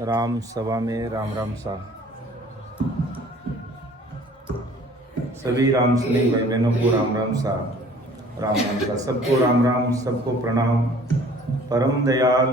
राम सभा में राम राम सा। सभी राम स्नेही भाई बहनों को राम राम सा, राम राम सा। सबको राम राम, सबको प्रणाम। परम दयाल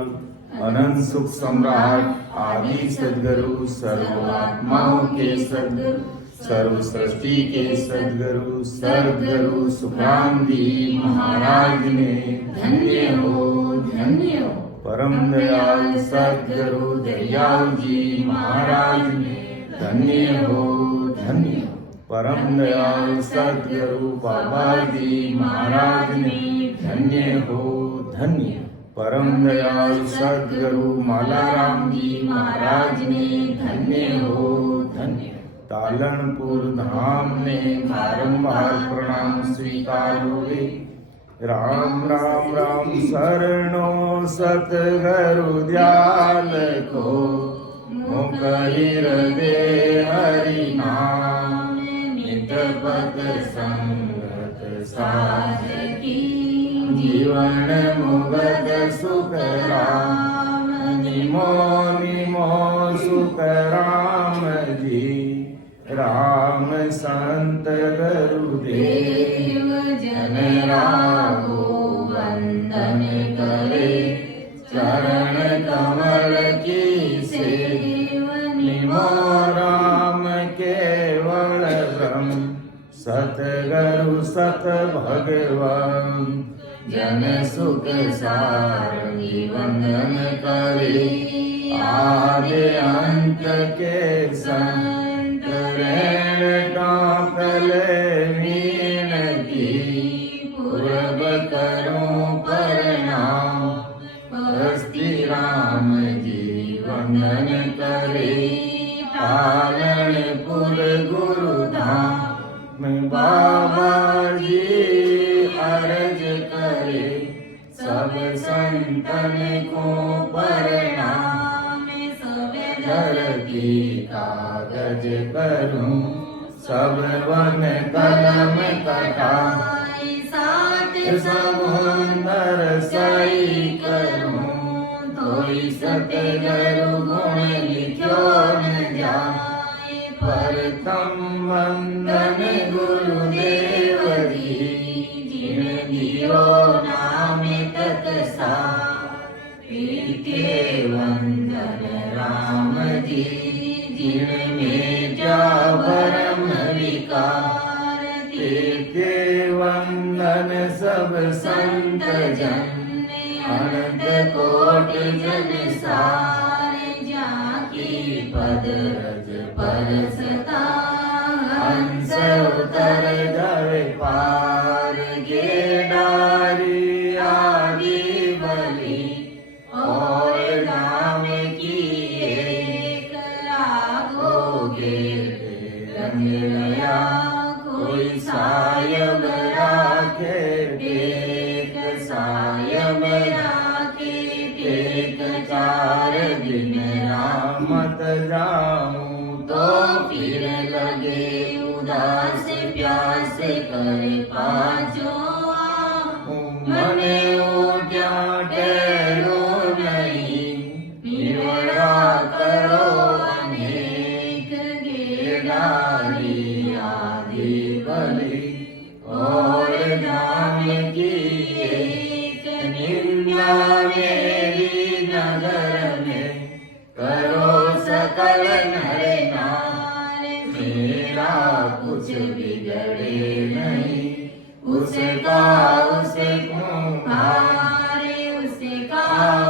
अनंत सुख सम्राट आदि सदगुरु सर्वात्माओं के सदगुरु सर्व सृष्टि के सदगुरु सदगुरु सुखराम जी महाराज ने धन्य हो धन्य हो। परम दयाल सदगुरु दयाल जी महाराज ने धन्य हो धन्य हो। परम दयाल सदगुरु बाबा जी महाराज ने धन्य हो धन्य हो। परम दयाल सदगुरु मालाराम जी महाराज ने धन्य हो धन्य हो। तालनपुर धाम ने बारंबार प्रणाम स्वीकार हुए। राम राम राम शरणो सतगुरु दयाल को मुख हृदय हरि नाम नित पद संगत साध की जीवन मुगद सुख राम निमो निमो सुख राम जी। राम संत गुरुदेव जन राघो वंदन करे चरण कमल की सेव निमो राम केवल ब्रह्म सतगुरु सत भगवान जन सुख सारंगी वंदन करे आदि अंत के संत रैन काकल मीन की पूर्व करूं प्रणाम। हस्ती राम जी वंदन करे पालनपुर गुरुधाम बाबा जी अर्ज करे सब संतन को प्रणाम। घर की कागज करूं सब वन कलम कटा सात समुंदर सही करूं कोई सतगुरु गुण लिखो न जाए। प्रथम वंदन गुरुदेव जी जिन दियो नाम तत्सा। पीते वंदन राम जी जिन में जा भरम विकार। पीते वंदन सब संत जन अनंत कोट जन सार। जाकी पद रज परसता हंस उतर गए पार। गेडारी आदि बलि और नाम की एक लागोगे रंग गया कोई सायब राखे टेक सायब राखे टेक। चार दिन रामत जाऊं तो फिर लगे उदास प्यास कर पाजो। मने उठा ठहरो नहीं निवड़ा करो अनेक। गेडारी आदि बलि और नाम की एक। निंदा मेरी नगर में करो सकल नर नार। मेरा कुछ बिगड़े नहीं उसका उसे कुम्हार उसका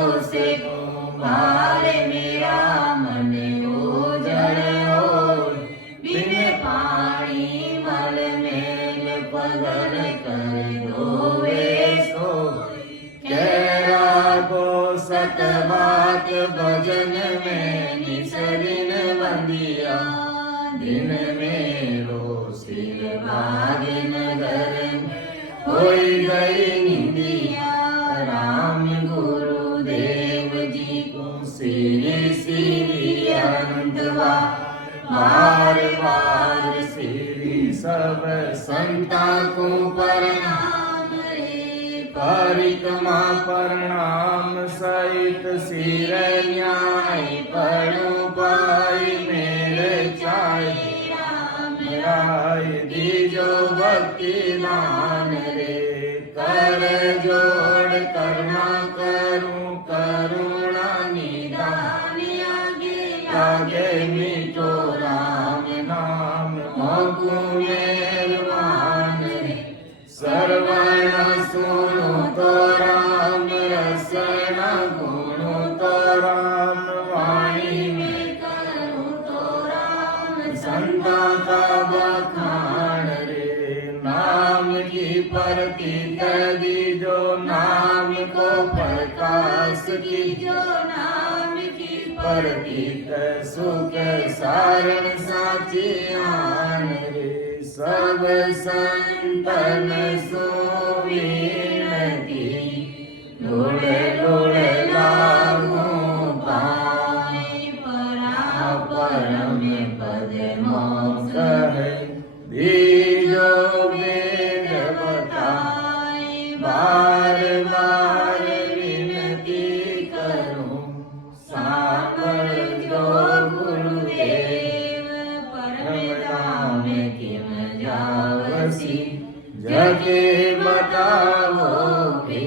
उसे कुम्हार। मेरा मन उजड़ हो बिन पानी मल मेल पगल कर धोवे सो। कैरा को सत बात भजन में निसरिन बंदिया। दिन में सिर बाग नगर में होई गई निंदिया। राम गुरुदेव जी को सिरी सिरी अनंतवा बार बार सिरी। सब संता को प्रणाम रे परिक्रमा प्रणाम सही एक सिर न्याय पढ़ू पाई मेरे चाय राय दीजो भक्ति दान रे कर जोड़ करना करूं करुणा निदान आगे मीठो राम नाम मोकु मेहरबान रे सर्वण सुनो तो राम रसण गुणो तो राम वाणी में करूं तो राम संता का बखान रे नाम की प्रतीत दीजो नाम को प्रकाश कीजो नाम की प्रतीत सुख सारण साची आन रे सब संतन सुविनती लोड़े लोड़े लागू पाई परम पद मोक्ष है दीजो वेद बताई बार बार विनती करूं सापर जो गुरुदेव परम किम जावसी जगे बताओगे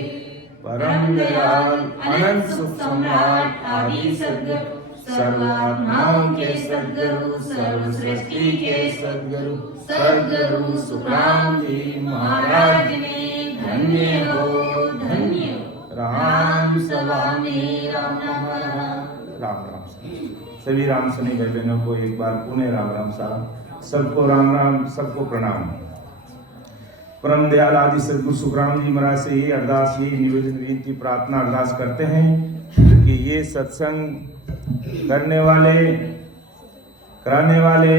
परम दयाल अनंत सुख सम्राट आदि सद्गुरु सर्वात्माओं के सद्गुरु सर्व सृष्टि के सद्गुरु सद्गुरु सुखराम जी महाराज ने धन्य हो राम सभा में राम राम राम। सभी राम सनी भाई बहनों को एक बार पुनः राम राम साहब, सबको राम राम, सबको प्रणाम। परम दयाल आदि सदगुरु सुखराम जी महाराज से ये अरदास, ये निवेदन, विनती, प्रार्थना, अरदास करते हैं कि ये सत्संग करने वाले, कराने वाले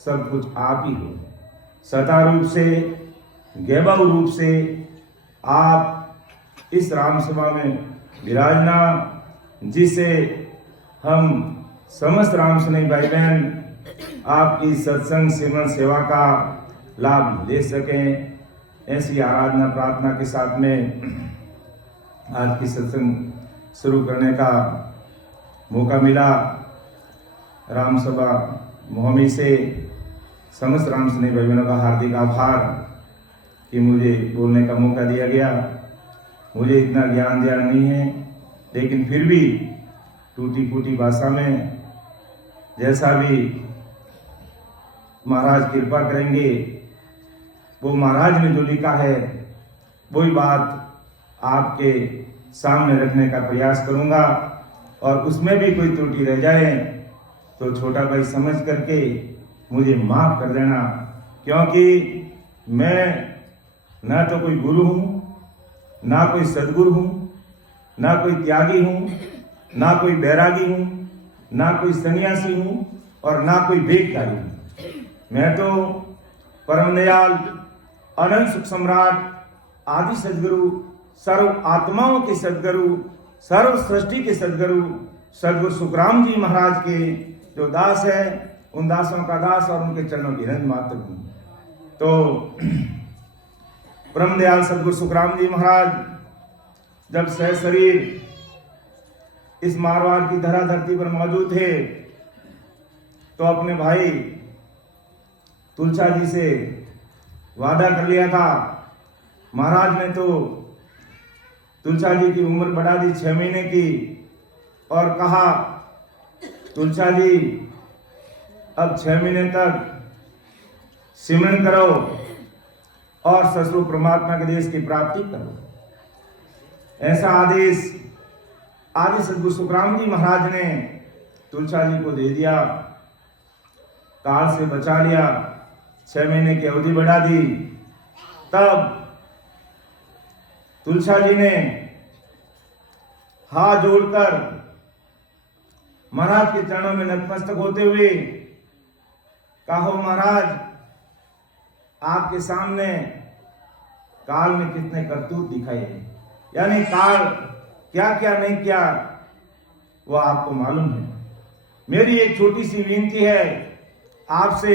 सब कुछ आप ही हो। सता रूप से, गैबव रूप से आप इस राम सभा में विराजना, जिससे हम समस्त राम सनी भाई बहन आपकी सत्संग सेवन सेवा का लाभ ले सकें, ऐसी आराधना प्रार्थना के साथ में आज की सत्संग शुरू करने का मौका मिला। राम सभा मोहम्मी से समस्त राम सनी भाई बहनों का हार्दिक आभार कि मुझे बोलने का मौका दिया गया। मुझे इतना ज्ञान दिया नहीं है, लेकिन फिर भी टूटी फूटी भाषा में जैसा भी महाराज कृपा करेंगे, वो महाराज ने जो लिखा है वही बात आपके सामने रखने का प्रयास करूंगा। और उसमें भी कोई त्रुटि रह जाए तो छोटा भाई समझ करके मुझे माफ कर देना, क्योंकि मैं ना तो कोई गुरु हूँ, ना कोई सदगुरु हूँ, ना कोई त्यागी हूँ, ना कोई बैरागी हूँ, ना कोई सन्यासी हूँ और ना कोई वेदकारी हूँ। मैं तो परम दयाल अनंत सुख सम्राट आदि सदगुरु, सर्व आत्माओं के सदगुरु, सर्व सृष्टि के सदगुरु सदगुरु सुखराम जी महाराज के जो दास है, उन दासों का दास और उनके चरणों की रंग मात्र हूँ। तो परम दयाल सदगुरु सुखराम जी महाराज जब सह शरीर इस मारवाड़ की धरा धरती पर मौजूद थे तो अपने भाई तुलसा जी से वादा कर लिया था। महाराज ने तो तुलसा जी की उम्र बढ़ा दी 6 महीने की और कहा, तुलसा जी अब 6 महीने तक सिमरन करो और ससुर परमात्मा के देश की प्राप्ति करो। ऐसा आदेश आदि सदगुरु सुखराम जी महाराज ने तुलसा जी को दे दिया, काल से बचा लिया, 6 महीने की अवधि बढ़ा दी। तब तुलसा जी ने हाथ जोड़कर महाराज के चरणों में नतमस्तक होते हुए कहो, महाराज आपके सामने काल ने कितने करतूत दिखाए, यानी काल क्या क्या नहीं किया वो आपको मालूम है। मेरी एक छोटी सी विनती है आपसे,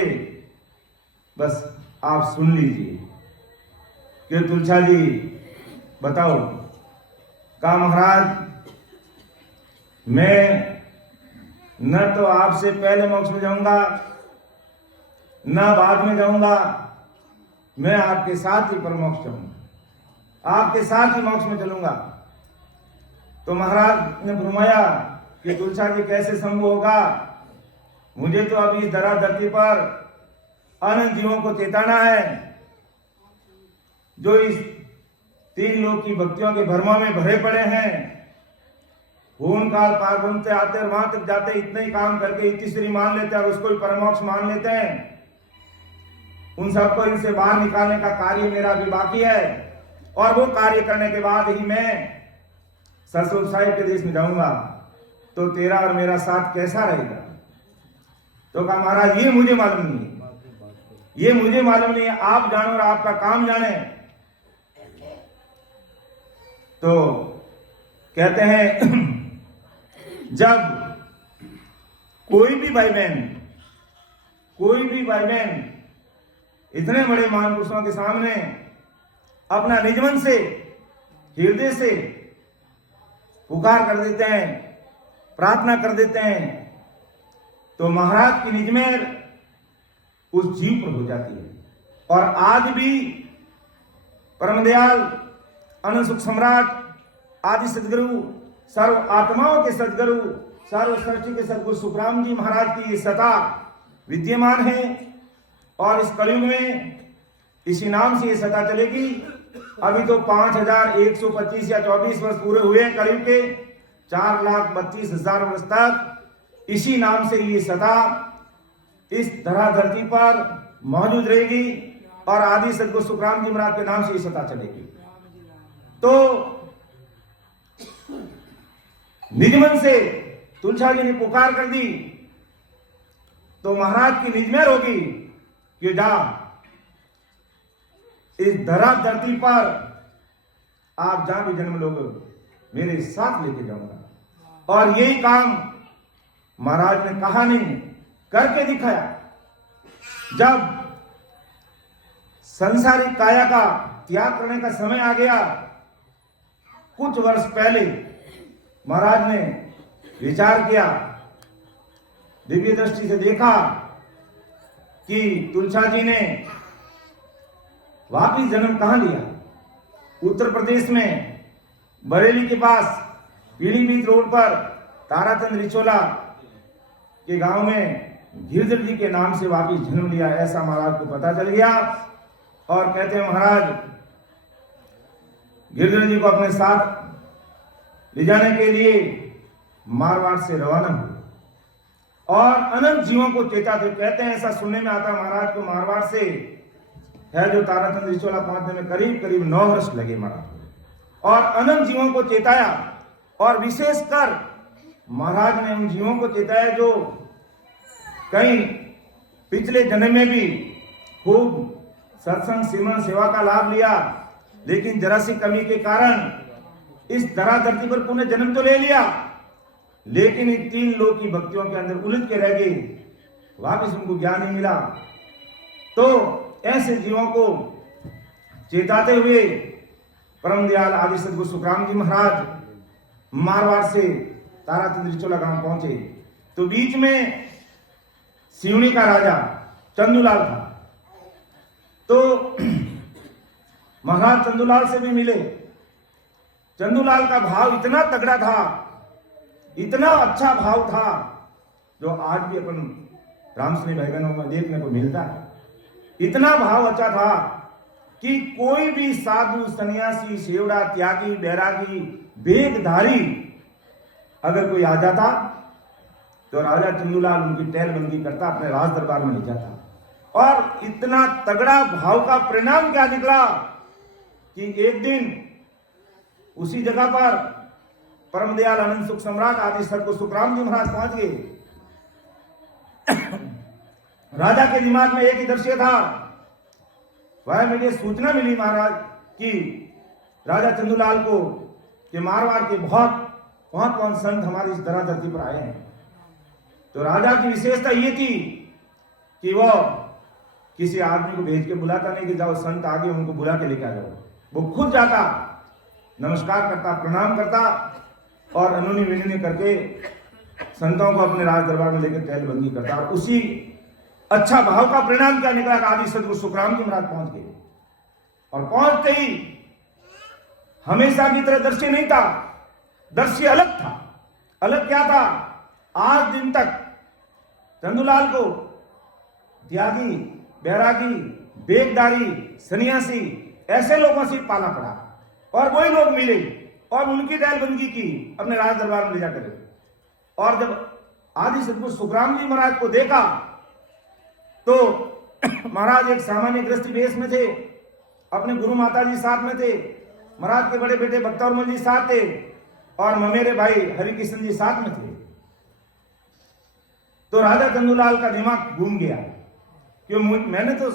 बस आप सुन लीजिए कि तुलसा जी बताओ, कहा महाराज मैं न तो आपसे पहले मोक्ष में जाऊंगा न बाद में जाऊंगा, मैं आपके साथ ही परमोक्ष जाऊंगा, आपके साथ ही मोक्ष में चलूंगा। तो महाराज ने फरमाया कि तुलसा जी कैसे संभव होगा, मुझे तो अभी इस धरा धरती पर अनंत जीवों को चेताना है जो इस 3 लोक की भक्तियों के भरमा में भरे पड़े हैं। खून काल पार बनते आते और वहां तक जाते इतने ही काम करके इतिश्री मान लेते हैं और उसको ही परमोक्ष मान लेते हैं। उन सबको इनसे बाहर निकालने का कार्य मेरा भी बाकी है और वो कार्य करने के बाद ही मैं सरस्वती साहिब के देश में जाऊंगा। तो तेरा और मेरा साथ कैसा रहेगा? तो कहा महाराज ये मुझे मालूम नहीं है, ये मुझे मालूम नहीं है, आप जानो और आपका काम जाने। तो कहते हैं जब कोई भी भाई बहन इतने बड़े महापुरुषों के सामने अपना निज मन से हृदय से पुकार कर देते हैं, प्रार्थना कर देते हैं, तो महाराज की निज मेहर उस जीव पर हो जाती है। और आज भी परम दयाल अनंत सुख सम्राट आदि सदगुरु, सर्व आत्माओं के सदगुरु, सर्व सृष्टि के सदगुरु सुखराम जी महाराज की ये सता विद्यमान है और इस कलयुग में इसी नाम से ये सता चलेगी। अभी तो 5125 या 24 वर्ष पूरे हुए हैं कलयुग के, 4,32,000 वर्ष तक इसी नाम से ये सता इस धरा धरती पर मौजूद रहेगी और आदि सदगुरु सुखराम जी महाराज के नाम से ये सता चलेगी। तो निज मन से तुलसा जी ने पुकार कर दी तो महाराज की निज मेहर होगी कि जा इस धरा धरती पर आप जहां भी जन्म लोगे मेरे साथ लेके जाऊंगा। और यही काम महाराज ने कहा नहीं करके दिखाया। जब संसारिक काया का त्याग करने का समय आ गया, कुछ वर्ष पहले महाराज ने विचार किया, दिव्य दृष्टि से देखा कि तुलसा जी ने वापिस जन्म कहां लिया। उत्तर प्रदेश में बरेली के पास पीलीभीत रोड पर ताराचंद रिचोला के गांव में गिरधर जी के नाम से वापिस जन्म लिया, ऐसा महाराज को पता चल गया। और कहते हैं महाराज गिरधर जी को अपने साथ ले जाने के लिए मारवाड़ से रवाना हुए और अनंत जीवों को चेता थे। कहते हैं ऐसा सुनने में आता महाराज को मारवाड़ से है जो ताराचंद रिचोला पहुंचने में करीब 9 वर्ष लगे महाराज और अनंत जीवों को चेताया। और विशेषकर महाराज ने उन जीवों को चेताया जो कहीं पिछले जन्म में भी खूब सत्संग सिमरन सेवा का लाभ लिया, लेकिन जरा सी कमी के कारण इस धरा धरती पर पुनः जन्म तो ले लिया, लेकिन इन 3 लोक की भक्तियों के अंदर उलझ के रह गए, वापिस उनको ज्ञान नहीं मिला। तो ऐसे जीवों को चेताते हुए परम दयाल आदि सदगुरु सुखराम जी महाराज मारवाड़ से ताराचंद रिचोला गांव पहुंचे। तो बीच में सिवनी का राजा चंदूलाल था, तो महाराज चंदूलाल से भी मिले। चंदूलाल का भाव इतना तगड़ा था, इतना अच्छा भाव था जो आज भी अपन रामसनी भाईबहनों में देखने को मिलता है। इतना भाव अच्छा था कि कोई भी साधु सन्यासी सेवड़ा त्यागी बैरागी वेदधारी अगर कोई आ जाता तो राजा चंदूलाल उनकी टहलबंदी करता, अपने राज दरबार में ले जाता। और इतना तगड़ा भाव का परिणाम क्या निकला कि एक दिन उसी जगह पर परम दयाल अनंत सुख सम्राट आदि सदगुरु सुखराम जी महाराज पहुंच गए। राजा के दिमाग में एक ही दृश्य था, वह मुझे सूचना मिली महाराज कि राजा चंदूलाल को कि मारवाड़ के बहुत कौन संत हमारी इस धरा धरती पर आए हैं। तो राजा की विशेषता ये थी कि वो किसी आदमी को भेज के बुलाता नहीं कि जाओ संत आगे उनको बुला के लेकर जाओ, वो खुद जाता, नमस्कार करता, प्रणाम करता और अनुनी विनूनी करके संतों को अपने राज दरबार में लेकर टहलबंदी करता। और उसी अच्छा भाव का परिणाम क्या निकला? आदि सदगुरु सुखराम जी महाराज पहुंच गए, और पहुंचते ही हमेशा की तरह दृश्य नहीं था, दृश्य अलग था। अलग क्या था? आज दिन तक चंदूलाल को त्यागी, बैरागी, बेगदारी, सन्यासी ऐसे लोगों से पाला पड़ा, और वही लोग मिले और उनकी दहलबंदी की अपने राज दरबार में ले जाकर। और जब आदि सदगुरु सुखराम जी महाराज को देखा तो महाराज एक सामान्य गृहस्थी वेश में थे, अपने गुरु माता जी साथ में थे, महाराज के बड़े बेटे भक्तौरमल जी साथ थे, और ममेरे भाई हरिकृष्ण जी साथ में थे। तो राजा चंदूलाल का दिमाग घूम गया, क्यों? मैंने तो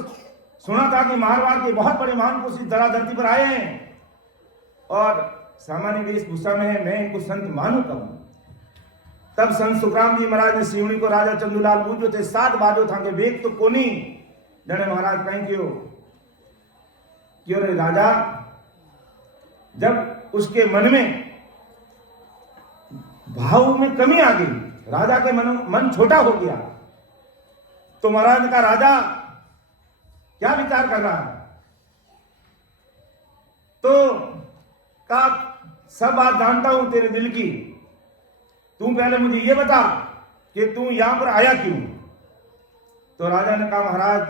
सुना था कि मारवाड़ के बहुत बड़े महापुरुष इस धराधरती पर आए हैं और सामान्य वेशभूषा में है, मैं इनको संत मानू कहूं। तब संत सुखराम जी महाराज ने सिवनी को राजा चंदूलाल पूछो थे, 7 बाजो था के वेग तो कोनी जने महाराज कहीं क्यों रे राजा? जब उसके मन में भाव में कमी आ गई, राजा के मन छोटा हो गया, तो महाराज का राजा क्या विचार कर रहा है? तो का सब बात जानता हूं तेरे दिल की, तू पहले मुझे ये बता कि तू यहां पर आया क्यों? तो राजा ने कहा, महाराज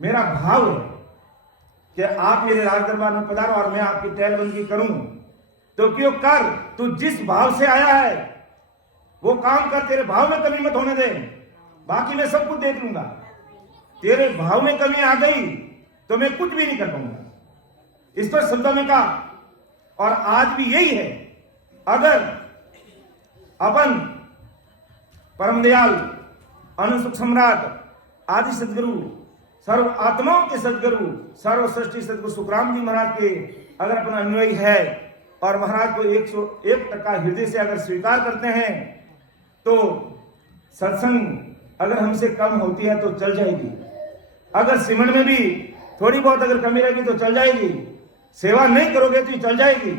मेरा भाव है कि आप मेरे राज दरबार में पधारो और मैं आपकी टहलबंदी करूं, तो क्यों कर, तू जिस भाव से आया है वो काम कर, तेरे भाव में कमी मत होने दे, बाकी मैं सब कुछ देख लूंगा। तेरे भाव में कमी आ गई तो मैं कुछ भी नहीं कर पाऊंगा। इस पर शब्दों में कहा, और आज भी यही है। अगर अपन परम दयाल अनुसुख सम्राट आदि सदगुरु सर्व आत्माओं के सदगुरु सर्व सृष्टि सदगुरु सुखराम जी महाराज के अगर अपन अनुयायी है और महाराज को 101% हृदय से अगर स्वीकार करते हैं, तो सत्संग अगर हमसे कम होती है तो चल जाएगी, अगर सिमरन में भी थोड़ी बहुत अगर कमी रहेगी तो चल जाएगी, सेवा नहीं करोगे तो चल जाएगी।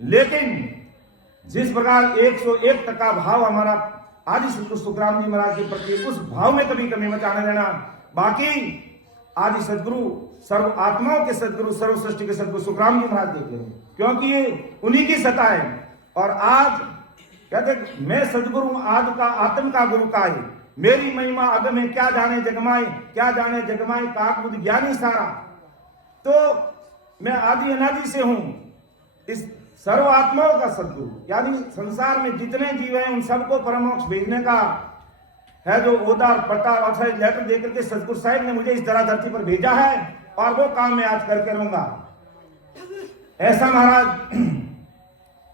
लेकिन जिस प्रकार 101% भाव हमारा आदि सदगुरु सुखराम जी महाराज के प्रति, उस भाव में कभी कमी मत आने देना। बाकी आदि सदगुरु सर्व आत्माओं के सदगुरु सर्व सृष्टि के सदगुरु सुखराम जी महाराज देते हैं, क्योंकि ये उन्हीं की सत्ता है। और आज कहते मैं सदगुरु आदि का आत्म का गुरु का है, मेरी महिमा अग में क्या जाने जगमाए, क्या जाने जगमाए काक बुद्धि ज्ञानी सारा। तो मैं आदि अनादि से हूं, इस सर्व आत्माओं का सदगुरु, यानी संसार में जितने जीव हैं उन सबको परमोक्ष भेजने का है जो ओदा पट्टा और लेटर देकर के सदगुरु साहिब ने मुझे इस धराधरती पर भेजा है, और वो काम मैं आज करके रहूंगा। ऐसा महाराज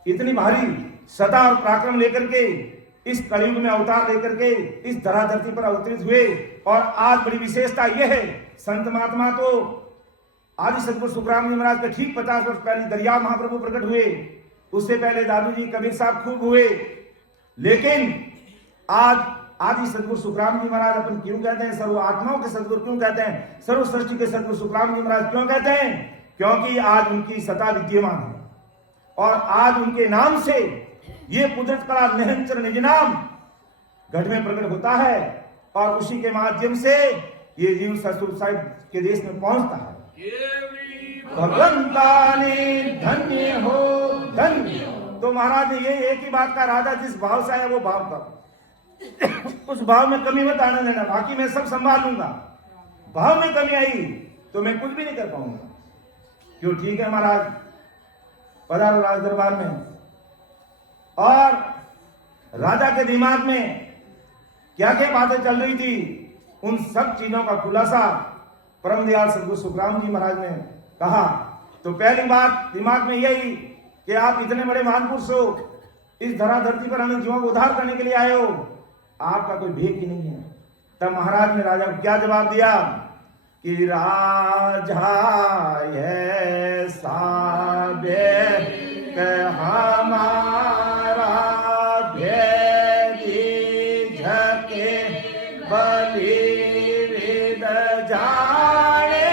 इतनी भारी सता और पराक्रम लेकर के इस कलयुग में अवतार लेकर के इस धराधरती पर अवतरित हुए। और आज बड़ी विशेषता यह है, संत महात्मा तो आदि सदगुरु सुखराम जी महाराज के ठीक 50 वर्ष पहले दरिया महाप्रभु प्रकट हुए, उससे पहले दादू जी कबीर साहब खूब हुए। लेकिन आज आदि सदगुरु सुखराम जी महाराज अपन क्यों कहते हैं सर्व आत्माओं के सदगुरु क्यों कहते हैं, सर्व सृष्टि के सदगुरु सुखराम जी महाराज क्यों कहते हैं? क्योंकि आज उनकी सत्ता विद्यमान है, और आज उनके नाम से ये कुदरत का निहंचर निज नाम घट में प्रकट होता है, और उसी के माध्यम से ये जीव ससुर साहिब के देश में पहुंचता है। भगवंता ने धन्य हो धन्य। तो महाराज ने ये एक ही बात का, राजा जिस भाव से आया वो भाव का उस भाव में कमी मत आने देना, बाकी मैं सब संभाल लूंगा। भाव में कमी आई तो मैं कुछ भी नहीं कर पाऊंगा। क्यों? ठीक है महाराज, पधारो राज दरबार में। और राजा के दिमाग में क्या क्या बातें चल रही थी, उन सब चीजों का खुलासा परम दयाल सदगुरु सुखराम जी महाराज ने कहा। तो पहली बात दिमाग में यही कि आप इतने बड़े महापुरुष हो, इस धराधरती पर हमें जीवों को उद्धार करने के लिए आए हो, आपका कोई भेद ही नहीं है। तब महाराज ने राजा को क्या जवाब दिया कि राजा ऐसा भेद हमारा भेदी झके बलि विद जाने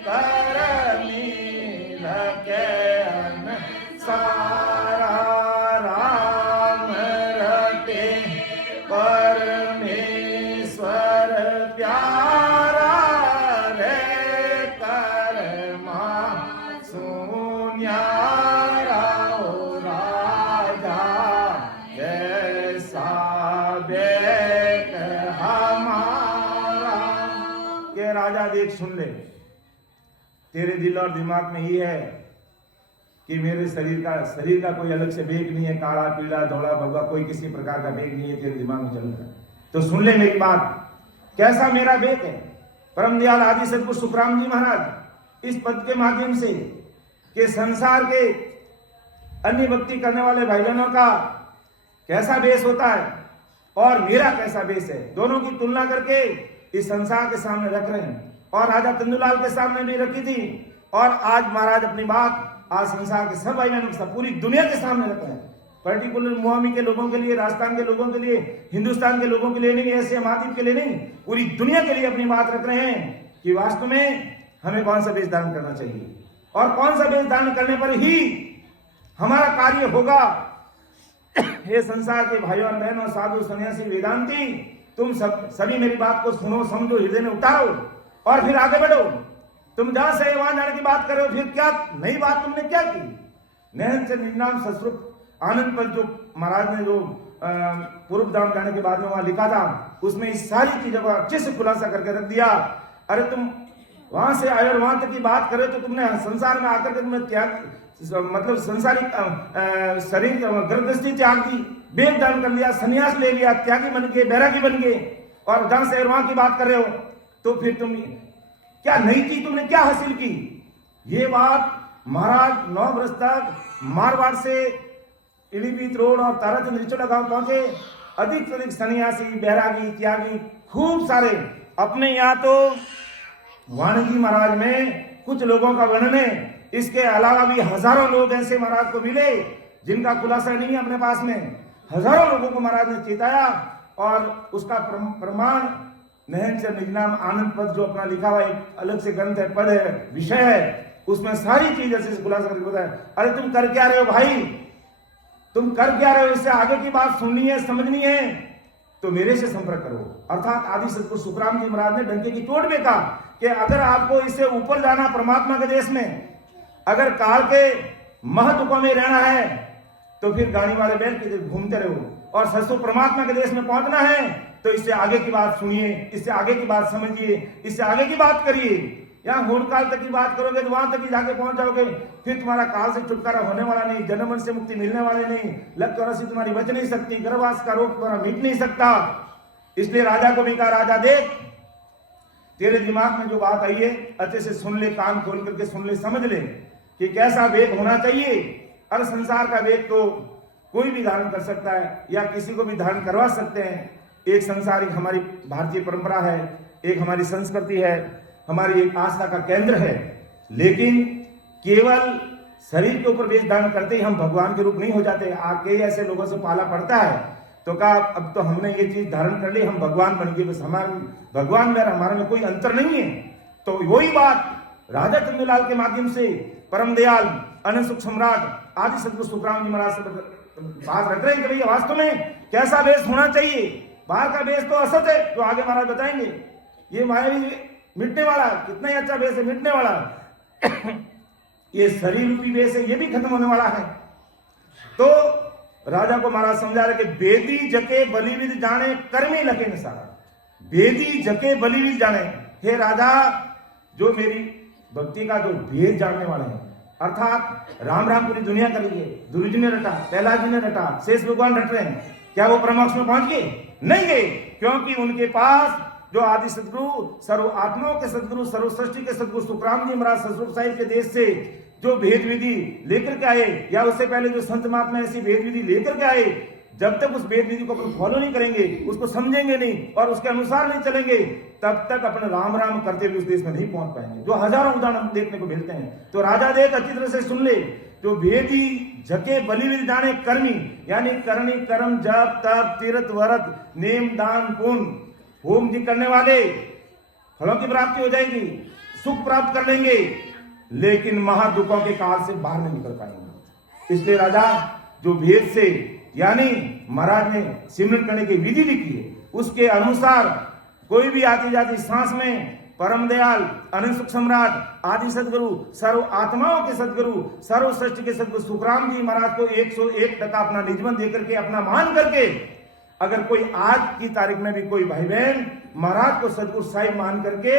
कर मिल के सारा। राजा देख सुन ले, तेरे दिल और दिमाग में ये है कि मेरे शरीर का कोई अलग से वेग नहीं है, काला पीला धोला भगवा कोई किसी प्रकार का वेग नहीं है तेरे दिमाग में चल रहा है। तो सुन ले मेरी बात, कैसा मेरा वेग है। परम दयाल आदि सदगुरु सुखराम जी महाराज इस पद के माध्यम से कि संसार के अन्य भक्ति करने वाले भाई बहनों का कैसा वेश होता है और मेरा कैसा वेश है, दोनों की तुलना करके इस संसार के सामने रख रहे हैं। और राजा तंदुलाल के सामने भी रखी थी और आज महाराज अपनी बात आज संसार के सब भाई बहनों के साथ पूरी दुनिया के सामने रख रहे हैं। पर्टिकुलर मुआमी के लोगों के लिए, राजस्थान के लोगों के लिए, हिंदुस्तान के लोगों के लिए नहीं, ऐसे महाद्वीप के लिए नहीं, पूरी दुनिया के लिए अपनी बात रख रहे हैं कि वास्तव में हमें कौन सा वेश धारण करना चाहिए और कौन सा वेश धारण करने पर ही हमारा कार्य होगा। हे संसार के भाइयों और बहनों, साधु सन्यासी वेदांती, तुम सभी मेरी बात को सुनो, समझो, हृदय में उतारो और फिर आगे बढ़ो। तुम जहां से वहां जाने की बात करो, फिर क्या नई बात तुमने क्या की। नहन से निजनाम सस्वरूप आनंद पर जो महाराज ने जो पूर्व धाम जाने के बाद में वहां लिखा था, उसमें इस सारी चीजों का अच्छे से खुलासा करके रख दिया। अरे तुम वहां से आए और वहां तक की बात करे तो तुमने संसार में आकर के तुमने त्याग, मतलब संसारिक शरीर गर्भदृष्टि त्याग दी, वेद दान कर लिया, संन्यास ले लिया, त्यागी बन गए, बैरागी बन गए और जहां से वहां की बात कर रहे हो। तो फिर तुम क्या नई चीज तुमने क्या हासिल की। ये बात महाराज 9 वर्ष तक मारवाड़ से इलीपीत रोड और ताराचंद रिचोड़ा गांव पहुंचे। अधिक से अधिक सन्यासी, बैरागी, त्यागी खूब सारे अपने यहाँ तो वाणिजी महाराज में कुछ लोगों का वर्णन है, इसके अलावा भी हजारों लोग ऐसे महाराज को मिले जिनका खुलासा नहीं है अपने पास में। हजारों लोगों को महाराज ने चेताया और उसका प्रमाण नहन से निजनाम आनंद पद जो अपना लिखा हुआ एक अलग से ग्रंथ है, पद है, विषय है, उसमें सारी चीज ऐसे खुलासा करके बताया। अरे तुम कर क्या रहे हो भाई, तुम कर क्या रहे हो, इससे आगे की बात सुननी है, समझनी है तो मेरे से संपर्क करो। अर्थात आदि सदगुरु सुखराम जी महाराज ने डंके की चोट में कहा कि अगर आपको इससे ऊपर जाना परमात्मा के देश में, अगर काल के महत्व में रहना है तो फिर गाड़ी वाले बैल के घूमते रहो और ससुर परमात्मा के देश में पहुंचना है तो इससे आगे की बात सुनिए, इससे आगे की बात समझिए, इससे आगे की बात करिए। यहाँ होड़ काल तक की बात करोगे तो वहां तक ही जाके पहुंच जाओगे, फिर तुम्हारा काल से छुटकारा होने वाला नहीं, जन्म से मुक्ति मिलने वाले नहीं, लक चौरासी तुम्हारी बच नहीं सकती, गर्भवास का रोग तुम्हारा मिट नहीं सकता। इसलिए राजा को भी कहा, राजा देख तेरे दिमाग में जो बात आई है अच्छे से सुन ले, कान खोल करके सुन ले, समझ ले कि कैसा वेग होना चाहिए। हर संसार का वेग तो कोई भी धारण कर सकता है या किसी को भी धारण करवा सकते हैं। एक संसारिक हमारी भारतीय परंपरा है, एक हमारी संस्कृति है, हमारी एक आस्था का केंद्र है, लेकिन केवल शरीर के ऊपर वेश धारण करते ही हम भगवान के रूप नहीं हो जाते। आके ऐसे लोगों से पाला पड़ता है तो कहा अब तो हमने ये चीज धारण कर ली, हम भगवान बन गए, बस हमारे भगवान में हमारे में कोई अंतर नहीं है। तो वही बात राजा चंदूलाल के माध्यम से परम दयाल अनंत सुख सम्राट आदि सदगुरु सुखराम जी महाराज से बात रख रहे हैं कि भैया वास्तव में कैसा वेश होना चाहिए। बाहर का वेश तो असत है, जो आगे महाराज बताएंगे, ये मायावी मिटने वाला, कितना ही अच्छा वेश है, मिटने वाला। ये शरीर रूपी वेश है, ये भी खत्म होने वाला है। तो राजा को महाराज समझा रहे कि बेदी जके बलिविद जाने कर्मी लगे न सारा, बेदी जके बलिविद जाने। हे राजा, जो मेरी भक्ति का जो भेद जानने वाले हैं, अर्थात राम राम पूरी दुनिया करी है, गुरु जी ने रटा, कैलाश जी ने रटा, शेष भगवान रट रहे हैं, क्या वो परमोक्ष में पहुंच गए? नहीं गए, क्योंकि उनके पास जो आदि सदगुरु, सर्व आत्माओं के सदगुरु, सर्व सृष्टि के सदगुरु सुखराम जी महाराज ससुर साहिब के देश से जो भेद विधि लेकर के आए, या उससे पहले जो संत महात्मा ऐसी भेद विधि लेकर के आए, जब तक उस भेद विधि को अपन फॉलो नहीं करेंगे, उसको समझेंगे नहीं और उसके अनुसार नहीं चलेंगे, तब तक अपने राम राम करते हुए उस देश में नहीं पहुंच पाएंगे, जो हजारों उदाहरण देखने को मिलते हैं। तो राजा देख अच्छी तरह से सुन ले, जो भेदी झके बलिविद जाने कर्मी, यानी करनी कर्म जप तप तीर्थ व्रत नेम दान पुण्य होम जी करने वाले फलों की प्राप्ति हो जाएगी, सुख प्राप्त कर लेंगे, लेकिन महादुखों के काल से बाहर नहीं निकल पाएंगे। इसलिए राजा जो भेद से यानी महाराज ने सिमरन करने की विधि लिखी है, उसके अनुसार कोई भी आती जाती सांस में परम दयाल अनंत सुख सम्राट आदि सदगुरु, सर्व आत्माओं के सदगुरु, सर्व सृष्टि के सदगुरु सुखराम जी महाराज को 101% अपना निजमन देकर के, अपना मान करके अगर कोई आज की तारीख में भी कोई भाई बहन महाराज को सदगुरु साहिब मान करके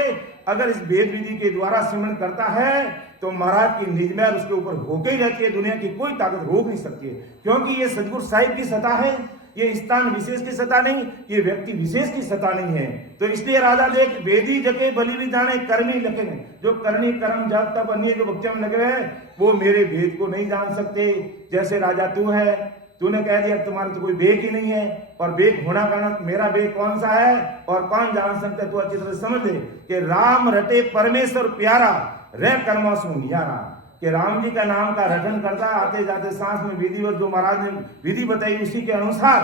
अगर इस वेद विधि के द्वारा सिमरन करता है तो महाराज की निज में उसके ऊपर होके ही रहती है, दुनिया की कोई ताकत रोक नहीं सकती है, क्योंकि ये सदगुरु साहिब की सत्ता है, ये स्थान विशेष की सत्ता नहीं, ये व्यक्ति विशेष की सत्ता नहीं है। तो इसलिए राजा देख वेदी जगे बलि भी जाने कर्मी लगे, जो करनी कर्म जाप तप अन्य जो भक्तियों में लगे हैं वो मेरे वेद को नहीं जान सकते। जैसे राजा तू है, तूने कह दिया तुम्हारा तो कोई बेक ही नहीं है, और बेक होना कारण मेरा बेक कौन सा है और कौन जान सकता है, तू अच्छी तरह समझ ले कि राम रटे परमेश्वर प्यारा रे कर्मा सुनियारा, कि राम जी का नाम का रटन करता आते जाते सांस में विधिवत जो महाराज ने विधि बताई उसी के अनुसार,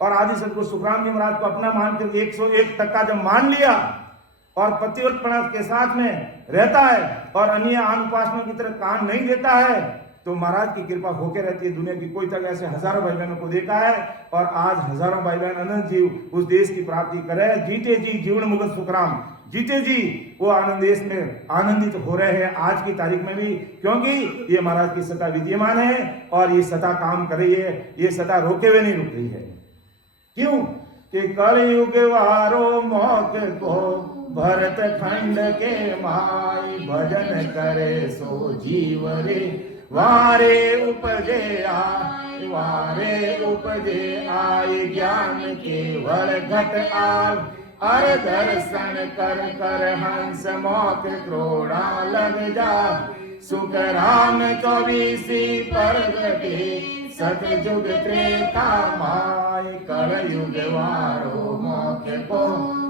और आदि सदगुरु सुखराम जी महाराज को अपना मानकर 101 तक का जब मान लिया और पतिव्रतपना के साथ में रहता है और अन्य आन उपासना की तरफ कान नहीं देता है, तो महाराज की कृपा होके रहती है। दुनिया की कोई तक ऐसे हजारों भाई बहनों को देखा है, और आज हजारों भाई बहन अनंत जीव उस देश की प्राप्ति करे, जीते जी जीवन मुगत सुखराम जीते जी वो आनंद देश में आनंदित हो रहे हैं आज की तारीख में भी, क्योंकि ये महाराज की सत्ता विद्यमान है और ये सत्ता काम कर रही है, ये सत्ता रोके हुए नहीं रुक रही है। क्यों कि कलयुग वारो मौक को भरत खंड के माई, भजन करे सो जीव रे वारे उपजे आय, वारे उपजे आय, ज्ञान केवल घट आय, अर दर्शन कर कर हंस मौक क्रोड़ा लग जा, सुख राम 24 परगटे सतयुग त्रेता माय, कलयुग वारो मौक को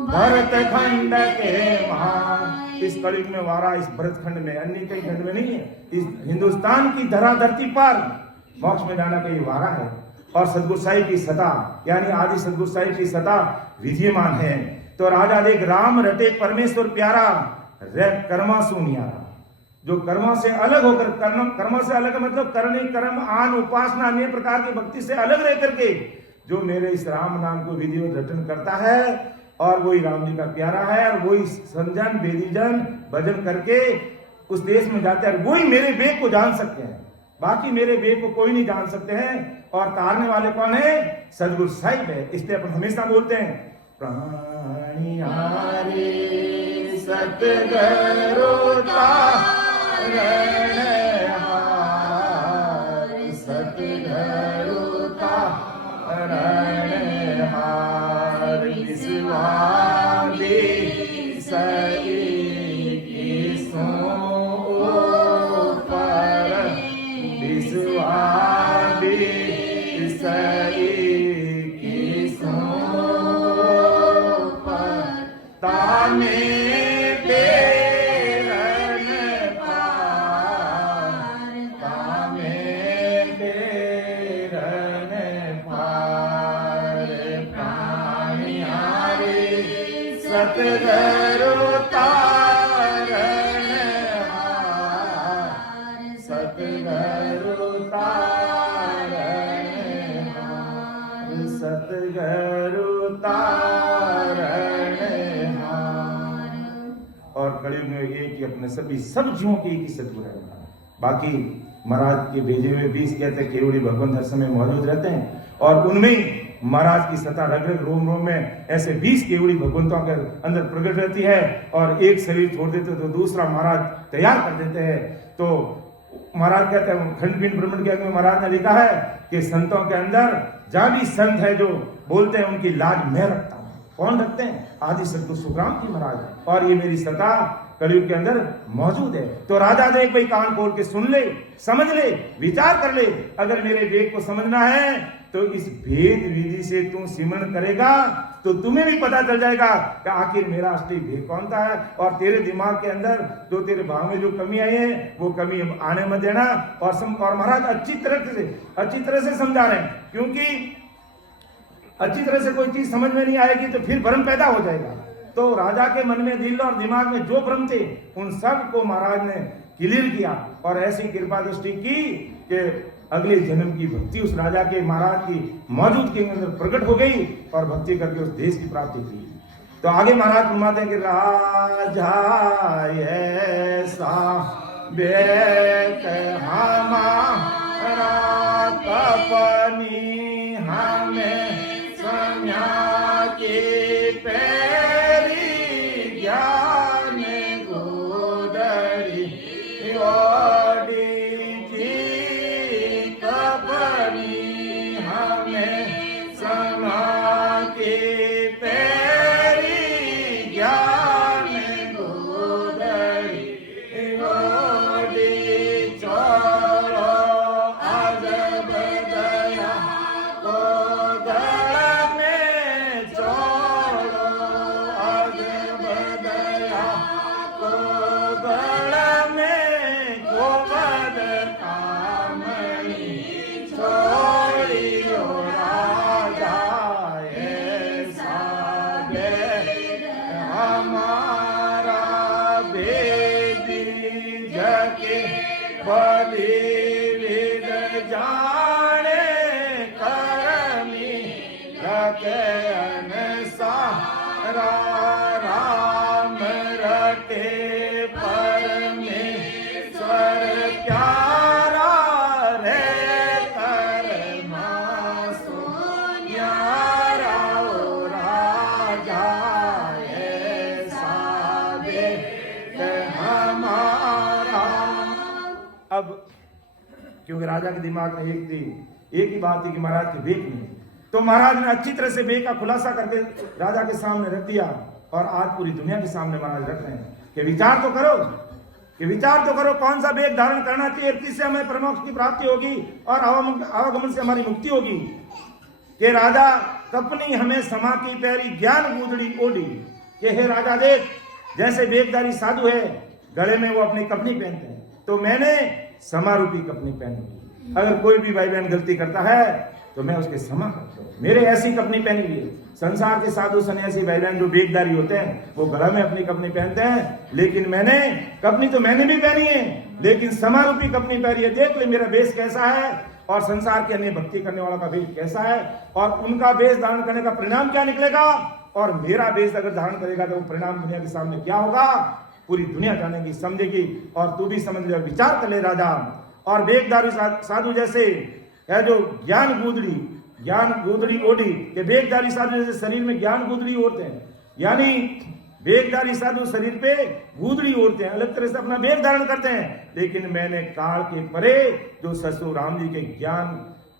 भरत खंड के माय। इस कलयुग में वारा इस भरत खंड में, अन्य कई खंड में नहीं है, इस हिंदुस्तान की धरा धरती पर मोक्ष में जाना का ये वारा है। और सदगुरु साहिब की सत्ता यानी आदि सदगुरु साहिब की सत्ता विद्यमान है। तो राजा देख राम रटे परमेश्वर प्यारा रे कर्मा सुनियारा, जो कर्मा से अलग होकर, कर्म से अलग मतलब करने कर्म आन उपासना अन्य प्रकार की भक्ति से अलग रह करके जो मेरे इस राम नाम को विधिवत रटन करता है, और वही राम जी का प्यारा है, और वही संजन वेदीजन भजन करके उस देश में जाते हैं, वही मेरे वेद को जान सकते हैं, बाकी मेरे वेद को कोई नहीं जान सकते हैं। और तारने वाले कौन है? सदगुरु साहिब है। इसलिए अपन हमेशा बोलते हैं प्राणियारे सतगुरु तारण हार, सतगुरु तारण हार, विश्वादी सई की सो पर, विश्वादी सई की सो पर, ताने बेरन पार, ताने बेरन पार, प्राणियारे सतगुरु तारण हार, सतगुरु तारण हार, सतगुरु तारण हार। और कलयुग में एक ही अपने सभी सब जीवों की एक ही सदगुरु है। बाकी महाराज के भेजे हुए 20 कहते केवड़ी भगवान हर समय मौजूद रहते हैं, और उनमें महाराज की सत्ता रग रग रोम रोम में ऐसे 20 केवड़ी भगवंतों के अंदर प्रकट रहती है, और एक शरीर छोड़ देते तो दूसरा महाराज तैयार कर देते हैं। तो महाराज कहते हैं खंडपीठ ब्राह्मण के अंग में महाराज ने लिखा है कि संतों के अंदर जहां भी संत है जो बोलते हैं उनकी लाज मैं रखता हूं। कौन रखते हैं? आदि सदगुरु सुखराम जी महाराज, और ये मेरी सत्ता कलयुग के अंदर मौजूद है। तो राजा देख भाई कान खोल के सुन ले, समझ ले, विचार कर ले। अगर मेरे वेद को समझना है तो इस भेद विधि से तू सिमरन करेगा तो तुम्हें भी पता चल जाएगा कि आखिर मेरा असली भेद कौन सा है, और तेरे दिमाग के अंदर जो तेरे भाव में जो कमी आई है वो कमी आने मत देना। और महाराज अच्छी तरह से समझा रहे हैं, क्योंकि अच्छी तरह से कोई चीज समझ में नहीं आएगी तो फिर भ्रम पैदा हो जाएगा। तो राजा के मन में, दिल और दिमाग में जो भ्रम थे उन सब को महाराज ने क्लियर किया, और ऐसी कृपा दृष्टि की कि अगले जन्म की भक्ति उस राजा के महाराज की मौजूद के अंदर प्रकट हो गई, और भक्ति करके उस देश की प्राप्ति की। तो आगे महाराज फरमाते हैं कि राजा ऐसा बेत हमारा कपनी हमें संग हमें समा की पैरी ज्ञान गोदड़ी गोदी छोड़ो आज बदया को गला में छोड़ो आज बदया को गला में गोबद कामनी छोड़ियो राजा ऐसा भेद हमारा भेदी जके बलि विद जाने करमी रखे अनसारा राम रखे परमेश्वर प्यारा रे करमा सोन्यारा ओ राजा ऐसा भेद हमारा। अब क्योंकि राजा के दिमाग में एक ही बात थी कि महाराज के बेक नहीं, तो महाराज ने अच्छी तरह से बेक का खुलासा करके राजा के सामने रख दिया और आज पूरी दुनिया के सामने महाराज रख रहे हैं कि विचार तो करो कौन सा बेक धारण करना चाहिए, किससे हमें परमोक्ष की प्राप्ति होगी और आवागमन से हमारी मुक्ति होगी। कि राजा कपनी हमें समा की पैरी ज्ञान गूदड़ी ओढ़ी, कि हे राजा देख, जैसे बेकदारी साधु है गले में वो अपनी कपनी पहनते हैं, तो मैंने समा रूपी कपनी पहनी। अगर कोई भी भाई बहन गलती करता है तो मैं उसके समा करता हूं, मेरे ऐसी कपनी पहनी हुई है। संसार के साधु सन्यासी भाई बहन जो बेकदारी होते हैं वो गला में अपनी कपनी पहनते हैं, लेकिन मैंने कपनी तो मैंने भी पहनी है, लेकिन समा रूपी कपनी पहनी है। देख ले मेरा वेश कैसा है और संसार के अन्य भक्ति करने वाला का वेश कैसा है, और उनका वेश धारण करने का परिणाम क्या निकलेगा, और मेरा वेश अगर धारण करेगा तो वो परिणाम दुनिया के सामने क्या होगा, पूरी दुनिया जानेगी, समझेगी। और तू भी समझ ले, विचार कर ले राजा। और बेकदारी साधु जैसे है जो ज्ञान गूदड़ी ओढ़ी, के बेकदारी साधु जैसे शरीर में ज्ञान गूदड़ी ओढ़ते हैं, यानी बेकदारी साधु शरीर पे गूदड़ी ओढ़ते हैं, अलग तरह से अपना बेक धारण करते हैं, लेकिन मैंने काल के परे जो ससुर राम जी के ज्ञान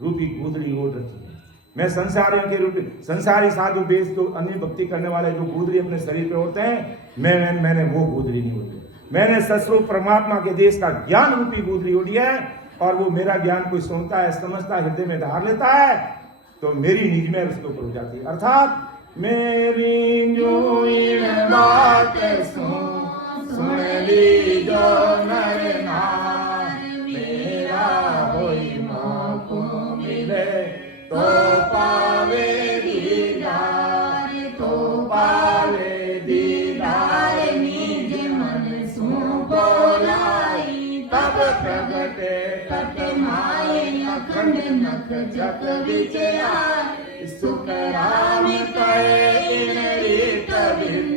रूपी गूदड़ी ओढ़ रखी है। मैं संसारियों के रूप संसारी साधु बेस जो अन्य भक्ति करने वाले जो गूदड़ी अपने शरीर पे होते हैं, मैंने वो गूदड़ी नहीं ओढ़ी। मैंने ससुर परमात्मा के देश का ज्ञान रूपी गूदड़ी ओढ़ी है, और वो मेरा ज्ञान कोई सुनता है, समझता है, हृदय में धार लेता है, तो मेरी निज में उसके ऊपर हो जाती है। अर्थात मेरी जो इन बात सुन ली जो नर नार, मेरा होई माको मिले तो पावे दीदार, तो पावे दीदार, निज मन सु बोलाई, तब प्रगटे तट माए अखंड नख जग विचराय, सुख राम करे रीत बिन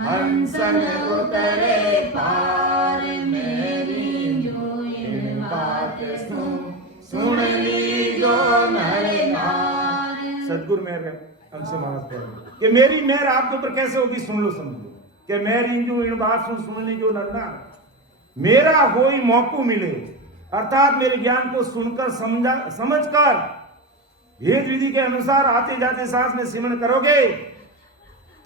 हंसन उतरे पार, मेरी जो ये बात सुन ली जो नर नार। सदगुरु मेरे अंश महाराज कह कि मेरी मेहर आपके ऊपर कैसे होगी, सुन लो समझ लो, कि मेरी जो इन बात सुन ली जो नर नार, मेरा होई मौको मिले, अर्थात मेरे ज्ञान को सुनकर समझकर भेद विधि के अनुसार आते जाते सांस में सिमरन करोगे